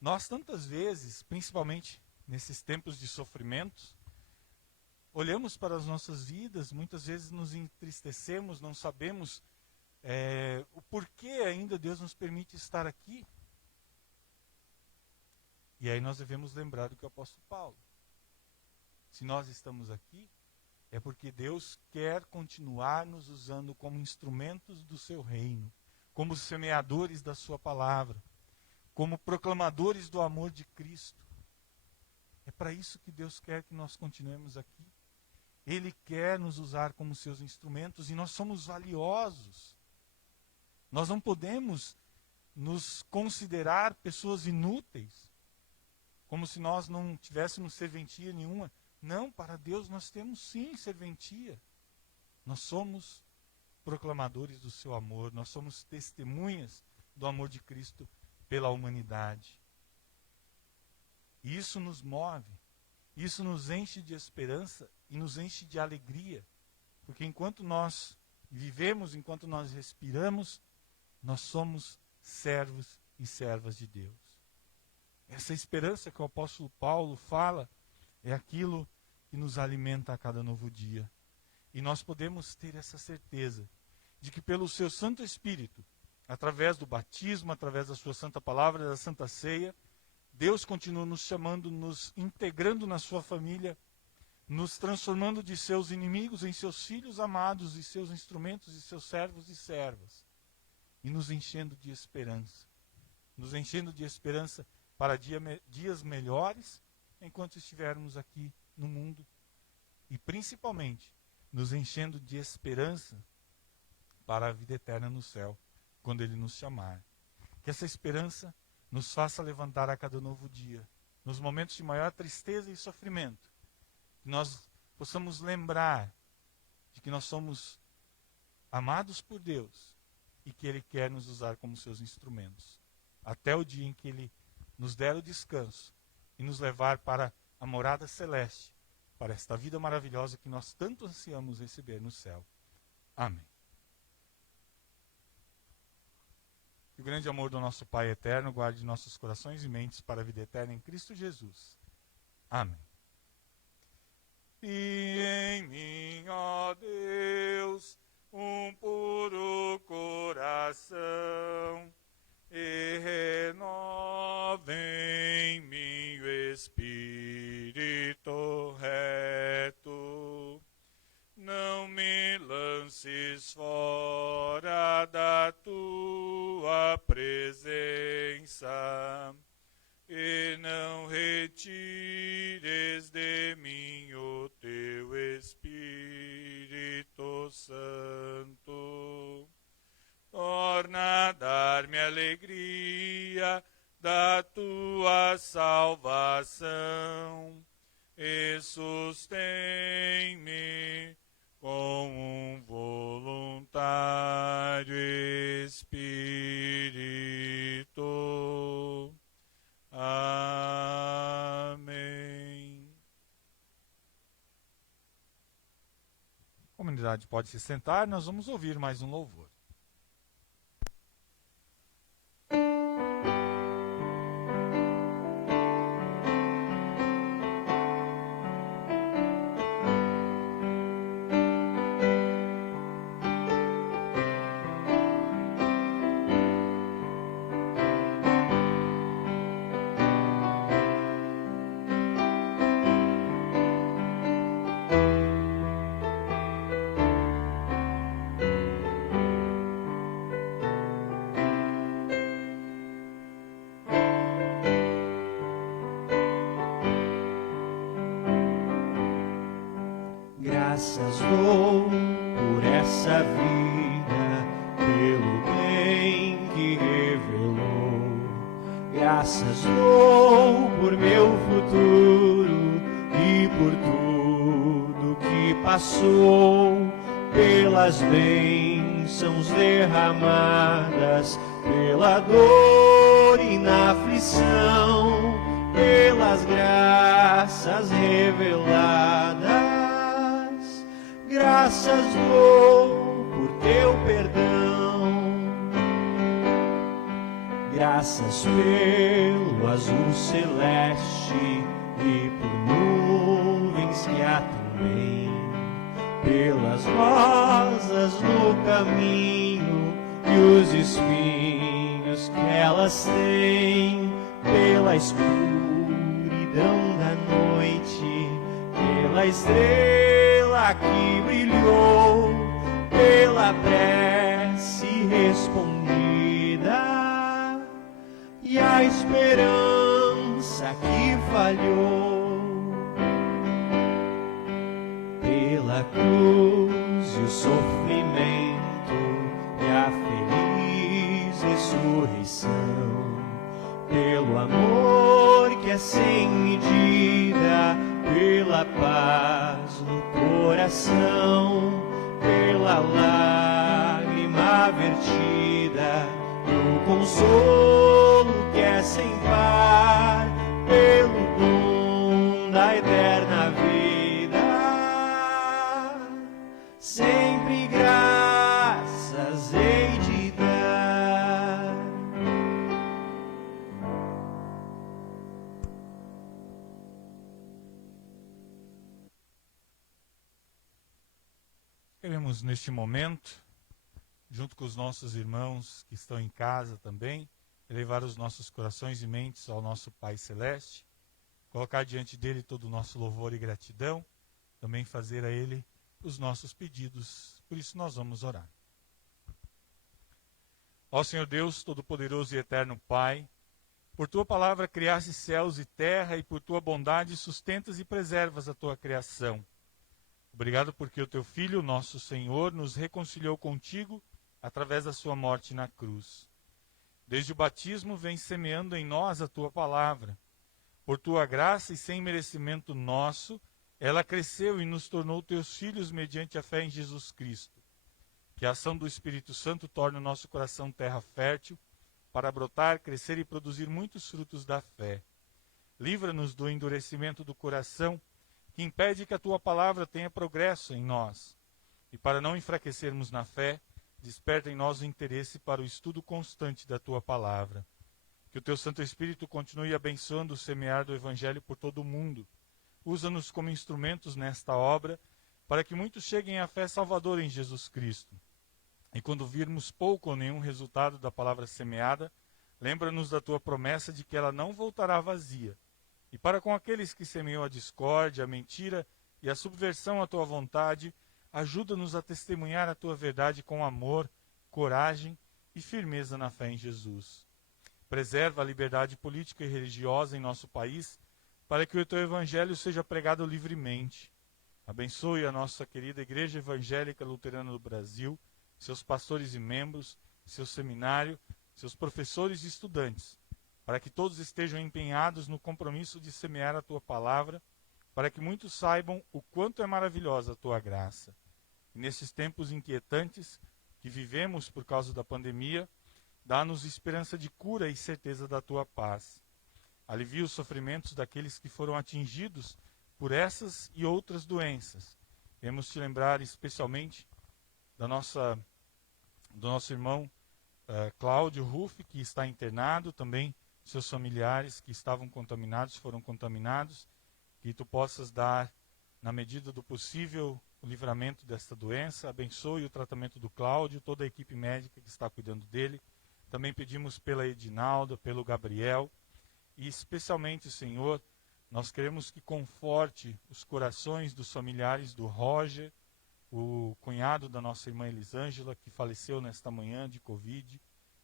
Nós tantas vezes, principalmente nesses tempos de sofrimento, olhamos para as nossas vidas, muitas vezes nos entristecemos, não sabemos o porquê ainda Deus nos permite estar aqui. E aí nós devemos lembrar do que o apóstolo Paulo. Se nós estamos aqui, é porque Deus quer continuar nos usando como instrumentos do seu reino, como semeadores da sua palavra, como proclamadores do amor de Cristo. É para isso que Deus quer que nós continuemos aqui. Ele quer nos usar como seus instrumentos e nós somos valiosos. Nós não podemos nos considerar pessoas inúteis, como se nós não tivéssemos serventia nenhuma. Não, para Deus nós temos sim serventia. Nós somos proclamadores do seu amor, nós somos testemunhas do amor de Cristo pela humanidade. E isso nos move, isso nos enche de esperança e nos enche de alegria, porque enquanto nós vivemos, enquanto nós respiramos, nós somos servos e servas de Deus. Essa esperança que o apóstolo Paulo fala é aquilo que nos alimenta a cada novo dia. E nós podemos ter essa certeza de que pelo seu Santo Espírito, através do batismo, através da sua santa palavra, da santa ceia, Deus continua nos chamando, nos integrando na sua família, nos transformando de seus inimigos em seus filhos amados e seus instrumentos e seus servos e servas. E nos enchendo de esperança. Nos enchendo de esperança para dias melhores, enquanto estivermos aqui no mundo. E principalmente, nos enchendo de esperança para a vida eterna no céu, quando Ele nos chamar. Que essa esperança nos faça levantar a cada novo dia, nos momentos de maior tristeza e sofrimento, que nós possamos lembrar de que nós somos amados por Deus e que Ele quer nos usar como seus instrumentos, até o dia em que Ele nos der o descanso e nos levar para a morada celeste, para esta vida maravilhosa que nós tanto ansiamos receber no céu. Amém. Que o grande amor do nosso Pai eterno guarde nossos corações e mentes para a vida eterna em Cristo Jesus. Amém. E em mim, ó Deus, um puro coração, e renova em mim o espírito reto. Não me lances fora da tua presença, e não retires de mim o teu Espírito Santo. Torna a dar-me alegria da tua salvação e sustém-me com um voluntário espírito. Amém. A comunidade pode se sentar, nós vamos ouvir mais um louvor. Graças dou por essa vida, pelo bem que revelou. Graças dou por meu futuro e por tudo que passou, pelas bênçãos derramadas, pela dor e na aflição, pelas graças reveladas. Graças dou por teu perdão, graças pelo azul celeste e por nuvens que há também, pelas rosas no caminho e os espinhos que elas têm, pela escuridão da noite, pela estrela que brilhou, pela prece respondida e a esperança que falhou, pela cruz e o sofrimento e a feliz ressurreição, pelo amor que é sem medida, pela paz no coração, pela lágrima vertida, no consolo que é sem par, pelo dom da eterna vida, sempre graças hei de dar. Queremos neste momento, junto com os nossos irmãos que estão em casa também, elevar os nossos corações e mentes ao nosso Pai Celeste, colocar diante dele todo o nosso louvor e gratidão, também fazer a ele os nossos pedidos. Por isso nós vamos orar. Ó Senhor Deus, Todo-Poderoso e Eterno Pai, por Tua palavra criaste céus e terra, e por Tua bondade sustentas e preservas a Tua criação. Obrigado porque o Teu Filho, nosso Senhor, nos reconciliou contigo através da sua morte na cruz. Desde o batismo vem semeando em nós a Tua palavra. Por Tua graça e sem merecimento nosso, ela cresceu e nos tornou Teus filhos mediante a fé em Jesus Cristo. Que a ação do Espírito Santo torne o nosso coração terra fértil, para brotar, crescer e produzir muitos frutos da fé. Livra-nos do endurecimento do coração, que impede que a Tua palavra tenha progresso em nós. E para não enfraquecermos na fé, desperta em nós o interesse para o estudo constante da Tua palavra. Que o Teu Santo Espírito continue abençoando o semear do Evangelho por todo o mundo. Usa-nos como instrumentos nesta obra, para que muitos cheguem à fé salvadora em Jesus Cristo. E quando virmos pouco ou nenhum resultado da palavra semeada, lembra-nos da Tua promessa de que ela não voltará vazia. E para com aqueles que semeiam a discórdia, a mentira e a subversão à Tua vontade, ajuda-nos a testemunhar a Tua verdade com amor, coragem e firmeza na fé em Jesus. Preserva a liberdade política e religiosa em nosso país, para que o Teu Evangelho seja pregado livremente. Abençoe a nossa querida Igreja Evangélica Luterana do Brasil, seus pastores e membros, seu seminário, seus professores e estudantes, para que todos estejam empenhados no compromisso de semear a Tua palavra, para que muitos saibam o quanto é maravilhosa a Tua graça. E nesses tempos inquietantes que vivemos por causa da pandemia, dá-nos esperança de cura e certeza da Tua paz. Alivia os sofrimentos daqueles que foram atingidos por essas e outras doenças. Queremos te lembrar especialmente do nosso irmão Cláudio Ruff, que está internado, também seus familiares que estavam contaminados, foram contaminados, que Tu possas dar, na medida do possível, o livramento desta doença. Abençoe o tratamento do Cláudio, toda a equipe médica que está cuidando dele. Também pedimos pela Edinalda, pelo Gabriel, e especialmente, Senhor, nós queremos que conforte os corações dos familiares do Roger, o cunhado da nossa irmã Elisângela, que faleceu nesta manhã de Covid,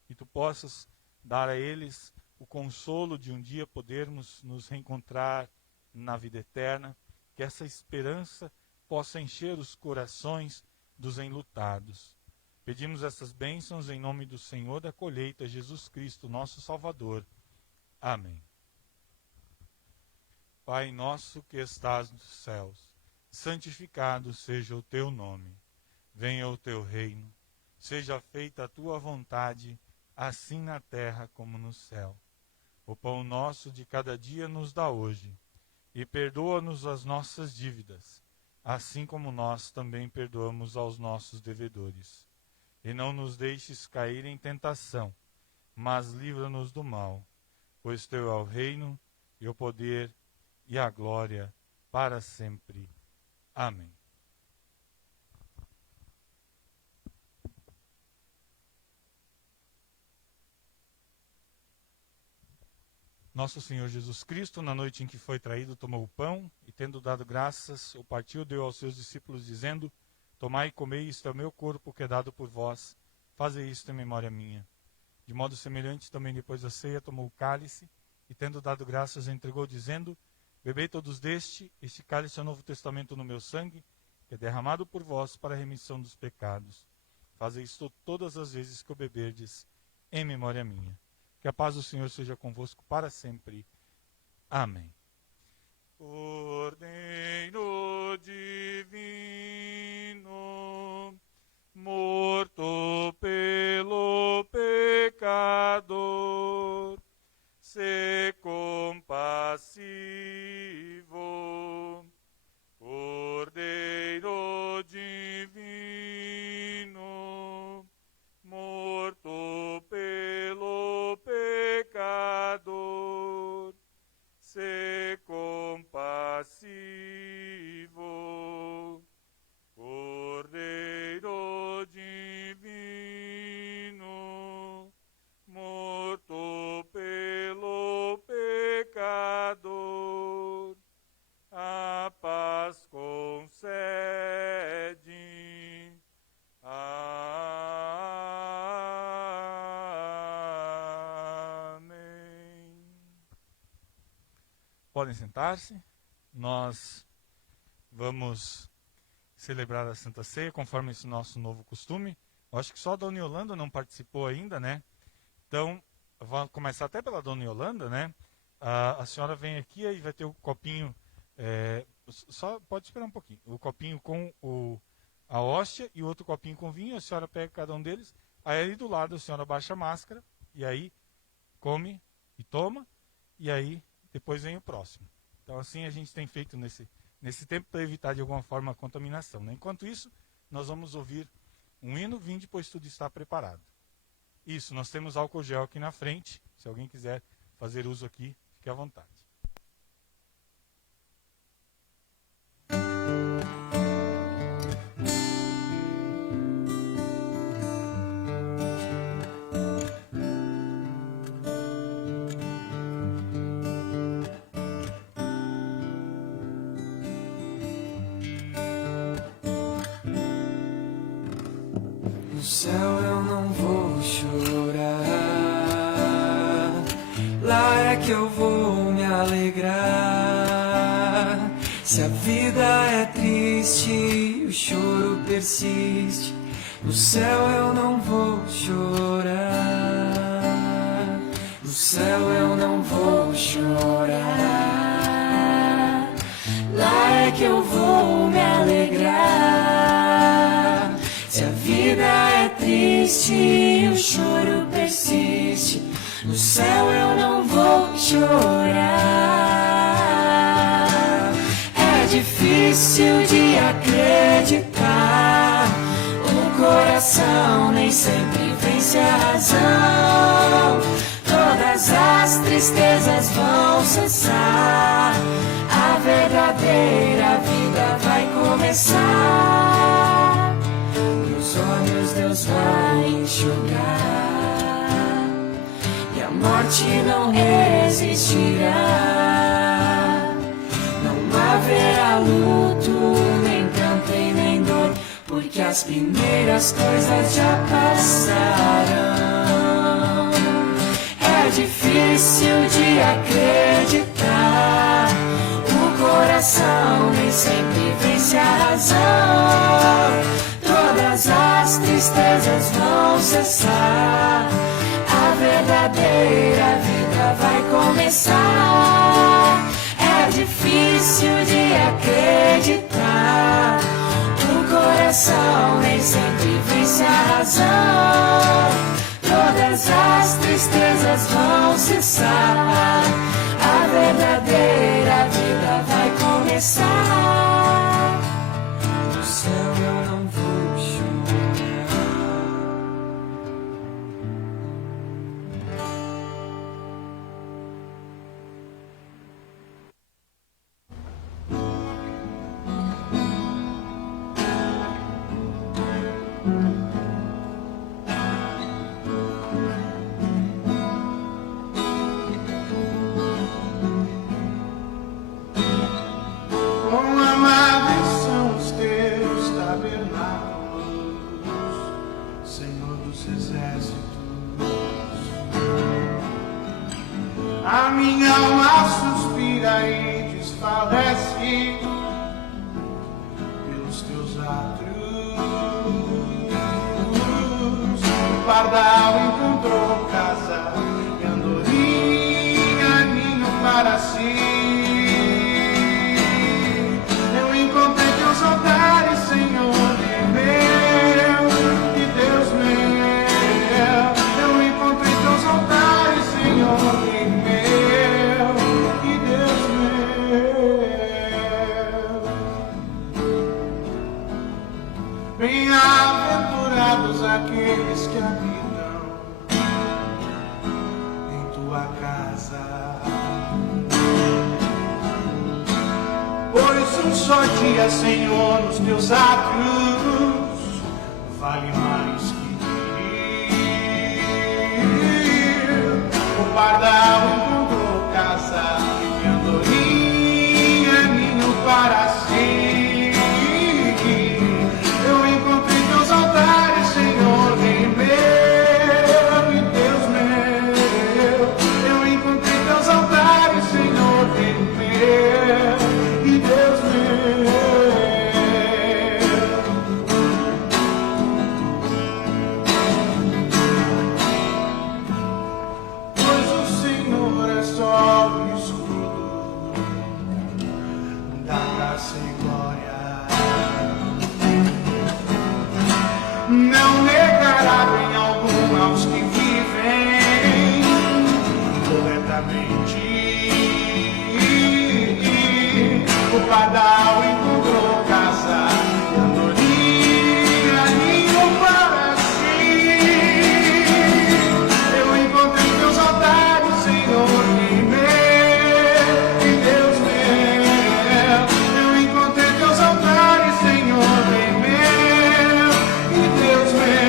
e Tu possas dar a eles o consolo de um dia podermos nos reencontrar na vida eterna, que essa esperança possa encher os corações dos enlutados. Pedimos essas bênçãos em nome do Senhor da colheita, Jesus Cristo, nosso Salvador. Amém. Pai nosso que estás nos céus, santificado seja o Teu nome. Venha o Teu reino. Seja feita a Tua vontade, assim na terra como no céu. O pão nosso de cada dia nos dá hoje. E perdoa-nos as nossas dívidas, assim como nós também perdoamos aos nossos devedores. E não nos deixes cair em tentação, mas livra-nos do mal, pois teu é o reino, e o poder, e a glória, para sempre. Amém. Nosso Senhor Jesus Cristo, na noite em que foi traído, tomou o pão, e tendo dado graças, o partiu, deu aos seus discípulos, dizendo: Tomai e comei, isto é o meu corpo, que é dado por vós, fazei isto em memória minha. De modo semelhante, também depois da ceia, tomou o cálice, e tendo dado graças, entregou, dizendo: Bebei todos deste, este cálice é o novo testamento no meu sangue, que é derramado por vós para a remissão dos pecados. Fazei isto todas as vezes que o beberdes, em memória minha. Que a paz do Senhor seja convosco para sempre. Amém. Cordeiro divino, morto pelo pecador, se compassivo. Cordeiro divino, morto pelo pecador, se compassivo. Cordeiro divino, morto pelo pecador, a paz concede. Amém. Podem sentar-se. Nós vamos celebrar a Santa Ceia conforme esse nosso novo costume. Eu acho que só a Dona Yolanda não participou ainda, né? Então, vamos começar até pela Dona Yolanda, né? A senhora vem aqui e vai ter o copinho, só pode esperar um pouquinho, o copinho com a hóstia e o outro copinho com vinho, a senhora pega cada um deles, aí ali do lado a senhora baixa a máscara, e aí come e toma, e aí depois vem o próximo. Então assim a gente tem feito nesse tempo para evitar de alguma forma a contaminação, né? Enquanto isso, nós vamos ouvir um hino, vinde, pois tudo está preparado. Isso, nós temos álcool gel aqui na frente, se alguém quiser fazer uso aqui, fique à vontade. No céu eu não vou chorar, lá é que eu vou me alegrar. Se a vida é triste e o choro persiste, no céu eu não vou chorar. No céu eu não vou chorar, lá é que eu vou me alegrar. Se a vida é triste e o choro persiste, no céu eu não vou chorar. É difícil de acreditar, o coração nem sempre vence a razão. Todas as tristezas vão cessar, a verdadeira vida vai começar. Meus olhos Deus vai enxugar, e a morte não resistirá. Não haverá luto, nem pranto e nem dor, porque as primeiras coisas já passaram. É difícil de acreditar, o coração nem sempre vence a razão. Todas as tristezas vão cessar, a verdadeira vida vai começar. É difícil de acreditar, o coração nem sempre vence a razão. Todas as tristezas vão cessar, a verdadeira vida vai começar. No céu eu não vou chorar. A minha alma suspira e desfalece pelos teus átrios. O pardal encontrou casa e andorinha ninho para si. Eu encontrei teus altares, Senhor meu e Deus meu. Eu encontrei teus altares, Senhor meu e Deus meu. Bem-aventurados aqueles que habitam em tua casa, pois um só dia, Senhor, nos teus átrios vale mais que mil. O pardal encontrou casa e andorinha ninho para si. Eu encontrei teus altares, Senhor, Rei meu e Deus meu. Eu encontrei teus altares, Senhor, Rei meu e Deus meu. Pois o Senhor é sol e escudo da graça e glória. Não negará bem algum aos que vivem corretamente. O pardal encontrou casa e andorinha ninho para si. Eu encontrei teus altares, Senhor, Rei meu e Deus meu. Eu encontrei teus altares, Senhor, Rei meu e Deus meu.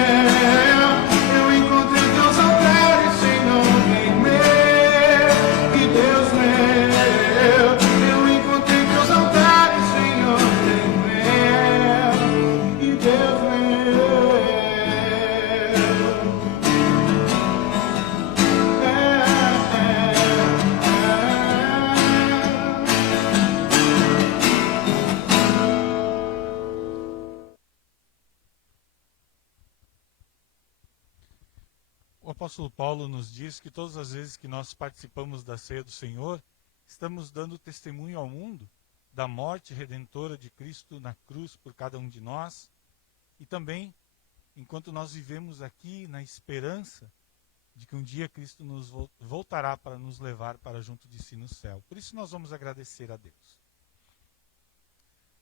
Eu encontrei teus altares, Senhor, Rei meu e Deus meu. Eu encontrei teus altares, Senhor, Rei meu e Deus meu. O apóstolo Paulo nos diz que todas as vezes que nós participamos da ceia do Senhor, estamos dando testemunho ao mundo da morte redentora de Cristo na cruz por cada um de nós, e também enquanto nós vivemos aqui na esperança de que um dia Cristo nos voltará para nos levar para junto de si no céu. Por isso nós vamos agradecer a Deus.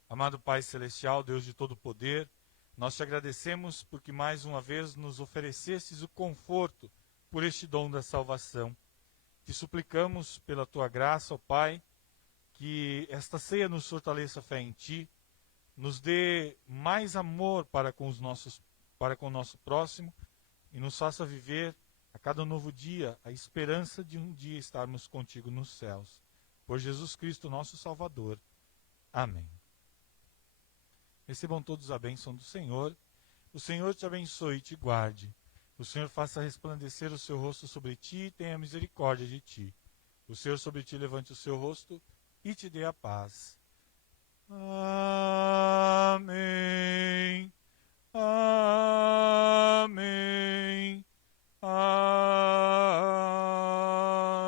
Amado Pai Celestial, Deus de todo poder, nós te agradecemos porque mais uma vez nos oferecestes o conforto por este dom da salvação. Te suplicamos pela tua graça, ó Pai, que esta ceia nos fortaleça a fé em ti, nos dê mais amor para com o nosso próximo e nos faça viver a cada novo dia a esperança de um dia estarmos contigo nos céus. Por Jesus Cristo, nosso Salvador. Amém. Recebam todos a bênção do Senhor. O Senhor te abençoe e te guarde. O Senhor faça resplandecer o seu rosto sobre ti e tenha misericórdia de ti. O Senhor sobre ti levante o seu rosto e te dê a paz. Amém. Amém.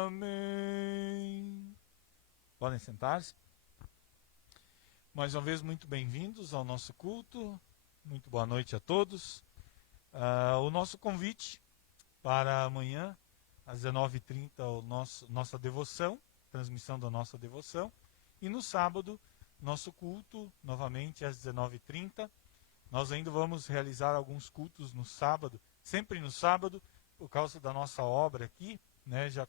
Amém. Podem sentar-se. Mais uma vez, muito bem-vindos ao nosso culto. Muito boa noite a todos. O nosso convite para amanhã, às 19h30, nossa devoção, transmissão da nossa devoção. E no sábado, nosso culto, novamente às 19h30. Nós ainda vamos realizar alguns cultos no sábado, sempre no sábado, por causa da nossa obra aqui, né? Já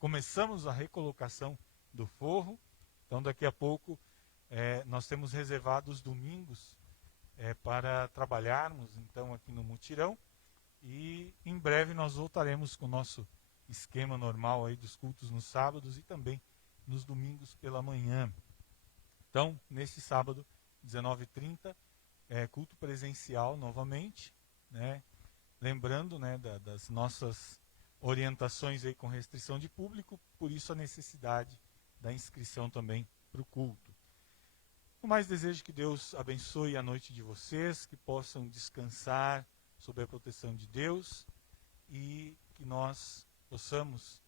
começamos a recolocação do forro. Então, daqui a pouco, nós temos reservado os domingos para trabalharmos então aqui no mutirão, e em breve nós voltaremos com o nosso esquema normal aí dos cultos nos sábados e também nos domingos pela manhã. Então, neste sábado, 19h30, culto presencial novamente, né? Lembrando, né, das nossas orientações aí com restrição de público, por isso a necessidade da inscrição também para o culto. No mais, desejo que Deus abençoe a noite de vocês, que possam descansar sob a proteção de Deus e que nós possamos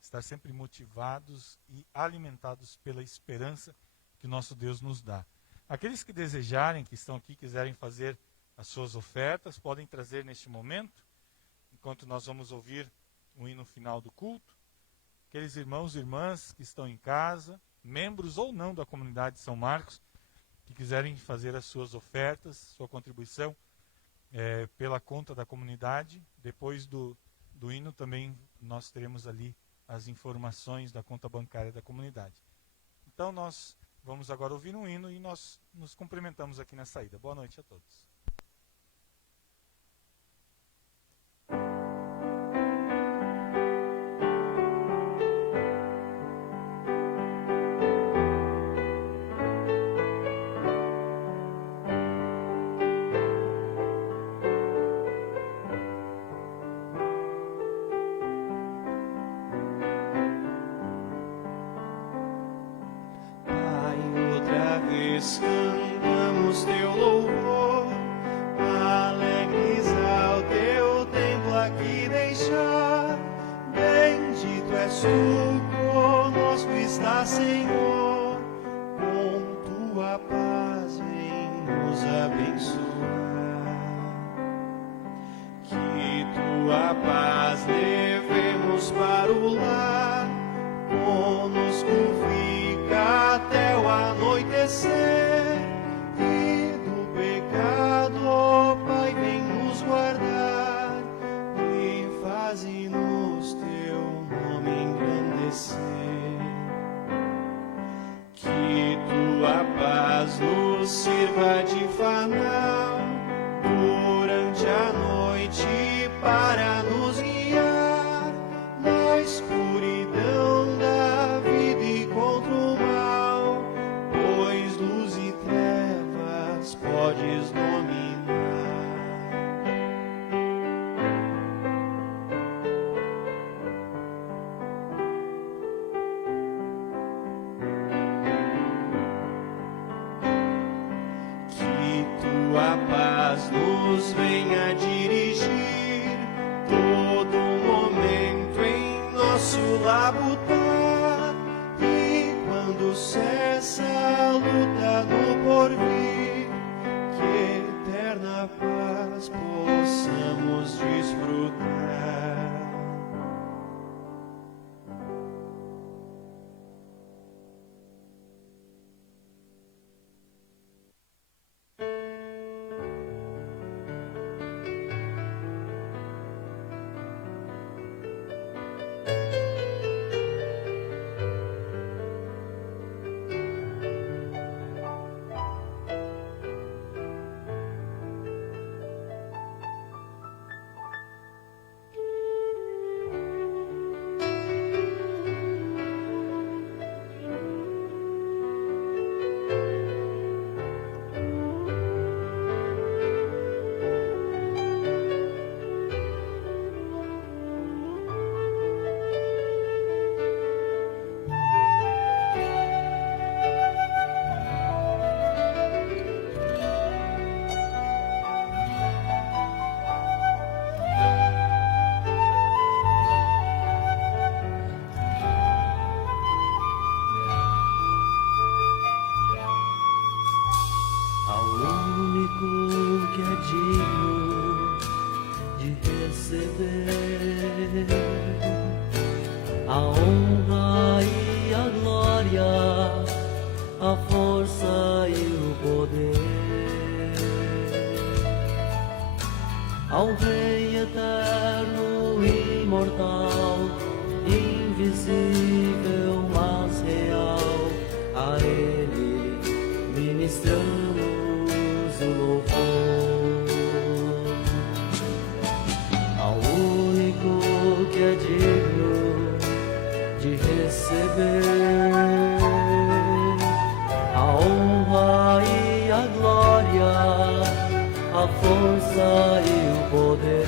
estar sempre motivados e alimentados pela esperança que nosso Deus nos dá. Aqueles que desejarem, que estão aqui, quiserem fazer as suas ofertas, podem trazer neste momento, enquanto nós vamos ouvir o hino final do culto. Aqueles irmãos e irmãs que estão em casa, membros ou não da comunidade de São Marcos, que quiserem fazer as suas ofertas, sua contribuição pela conta da comunidade. Depois do hino também nós teremos ali as informações da conta bancária da comunidade. Então nós vamos agora ouvir um hino e nós nos cumprimentamos aqui na saída. Boa noite a todos. Cantamos teu louvor, alegres ao teu templo aqui deixar. Bendito és tu, conosco está, Senhor, com tua paz vem nos abençoar. Que tua paz levemos para o lar, conosco fica até o anoitecer. E do pecado, ó Pai, vem nos guardar e faze-nos teu nome engrandecer. Que tua paz nos sirva de fanal durante a noite para nos guiar na escuridão da vida e contra o mal, pois luz e trevas podes dominar. Que tua paz nos venha dirigir todo momento em nosso labutar, e quando cessa a luta no porvir, que eterna paz possamos desfrutar. Ao único que é digno de receber a honra e a glória, a força e o poder, ao Rei eterno, imortal, invisível, mas real, a Ele ministramos o louvor. Ao único que é digno de receber a honra e a glória, a força e o poder,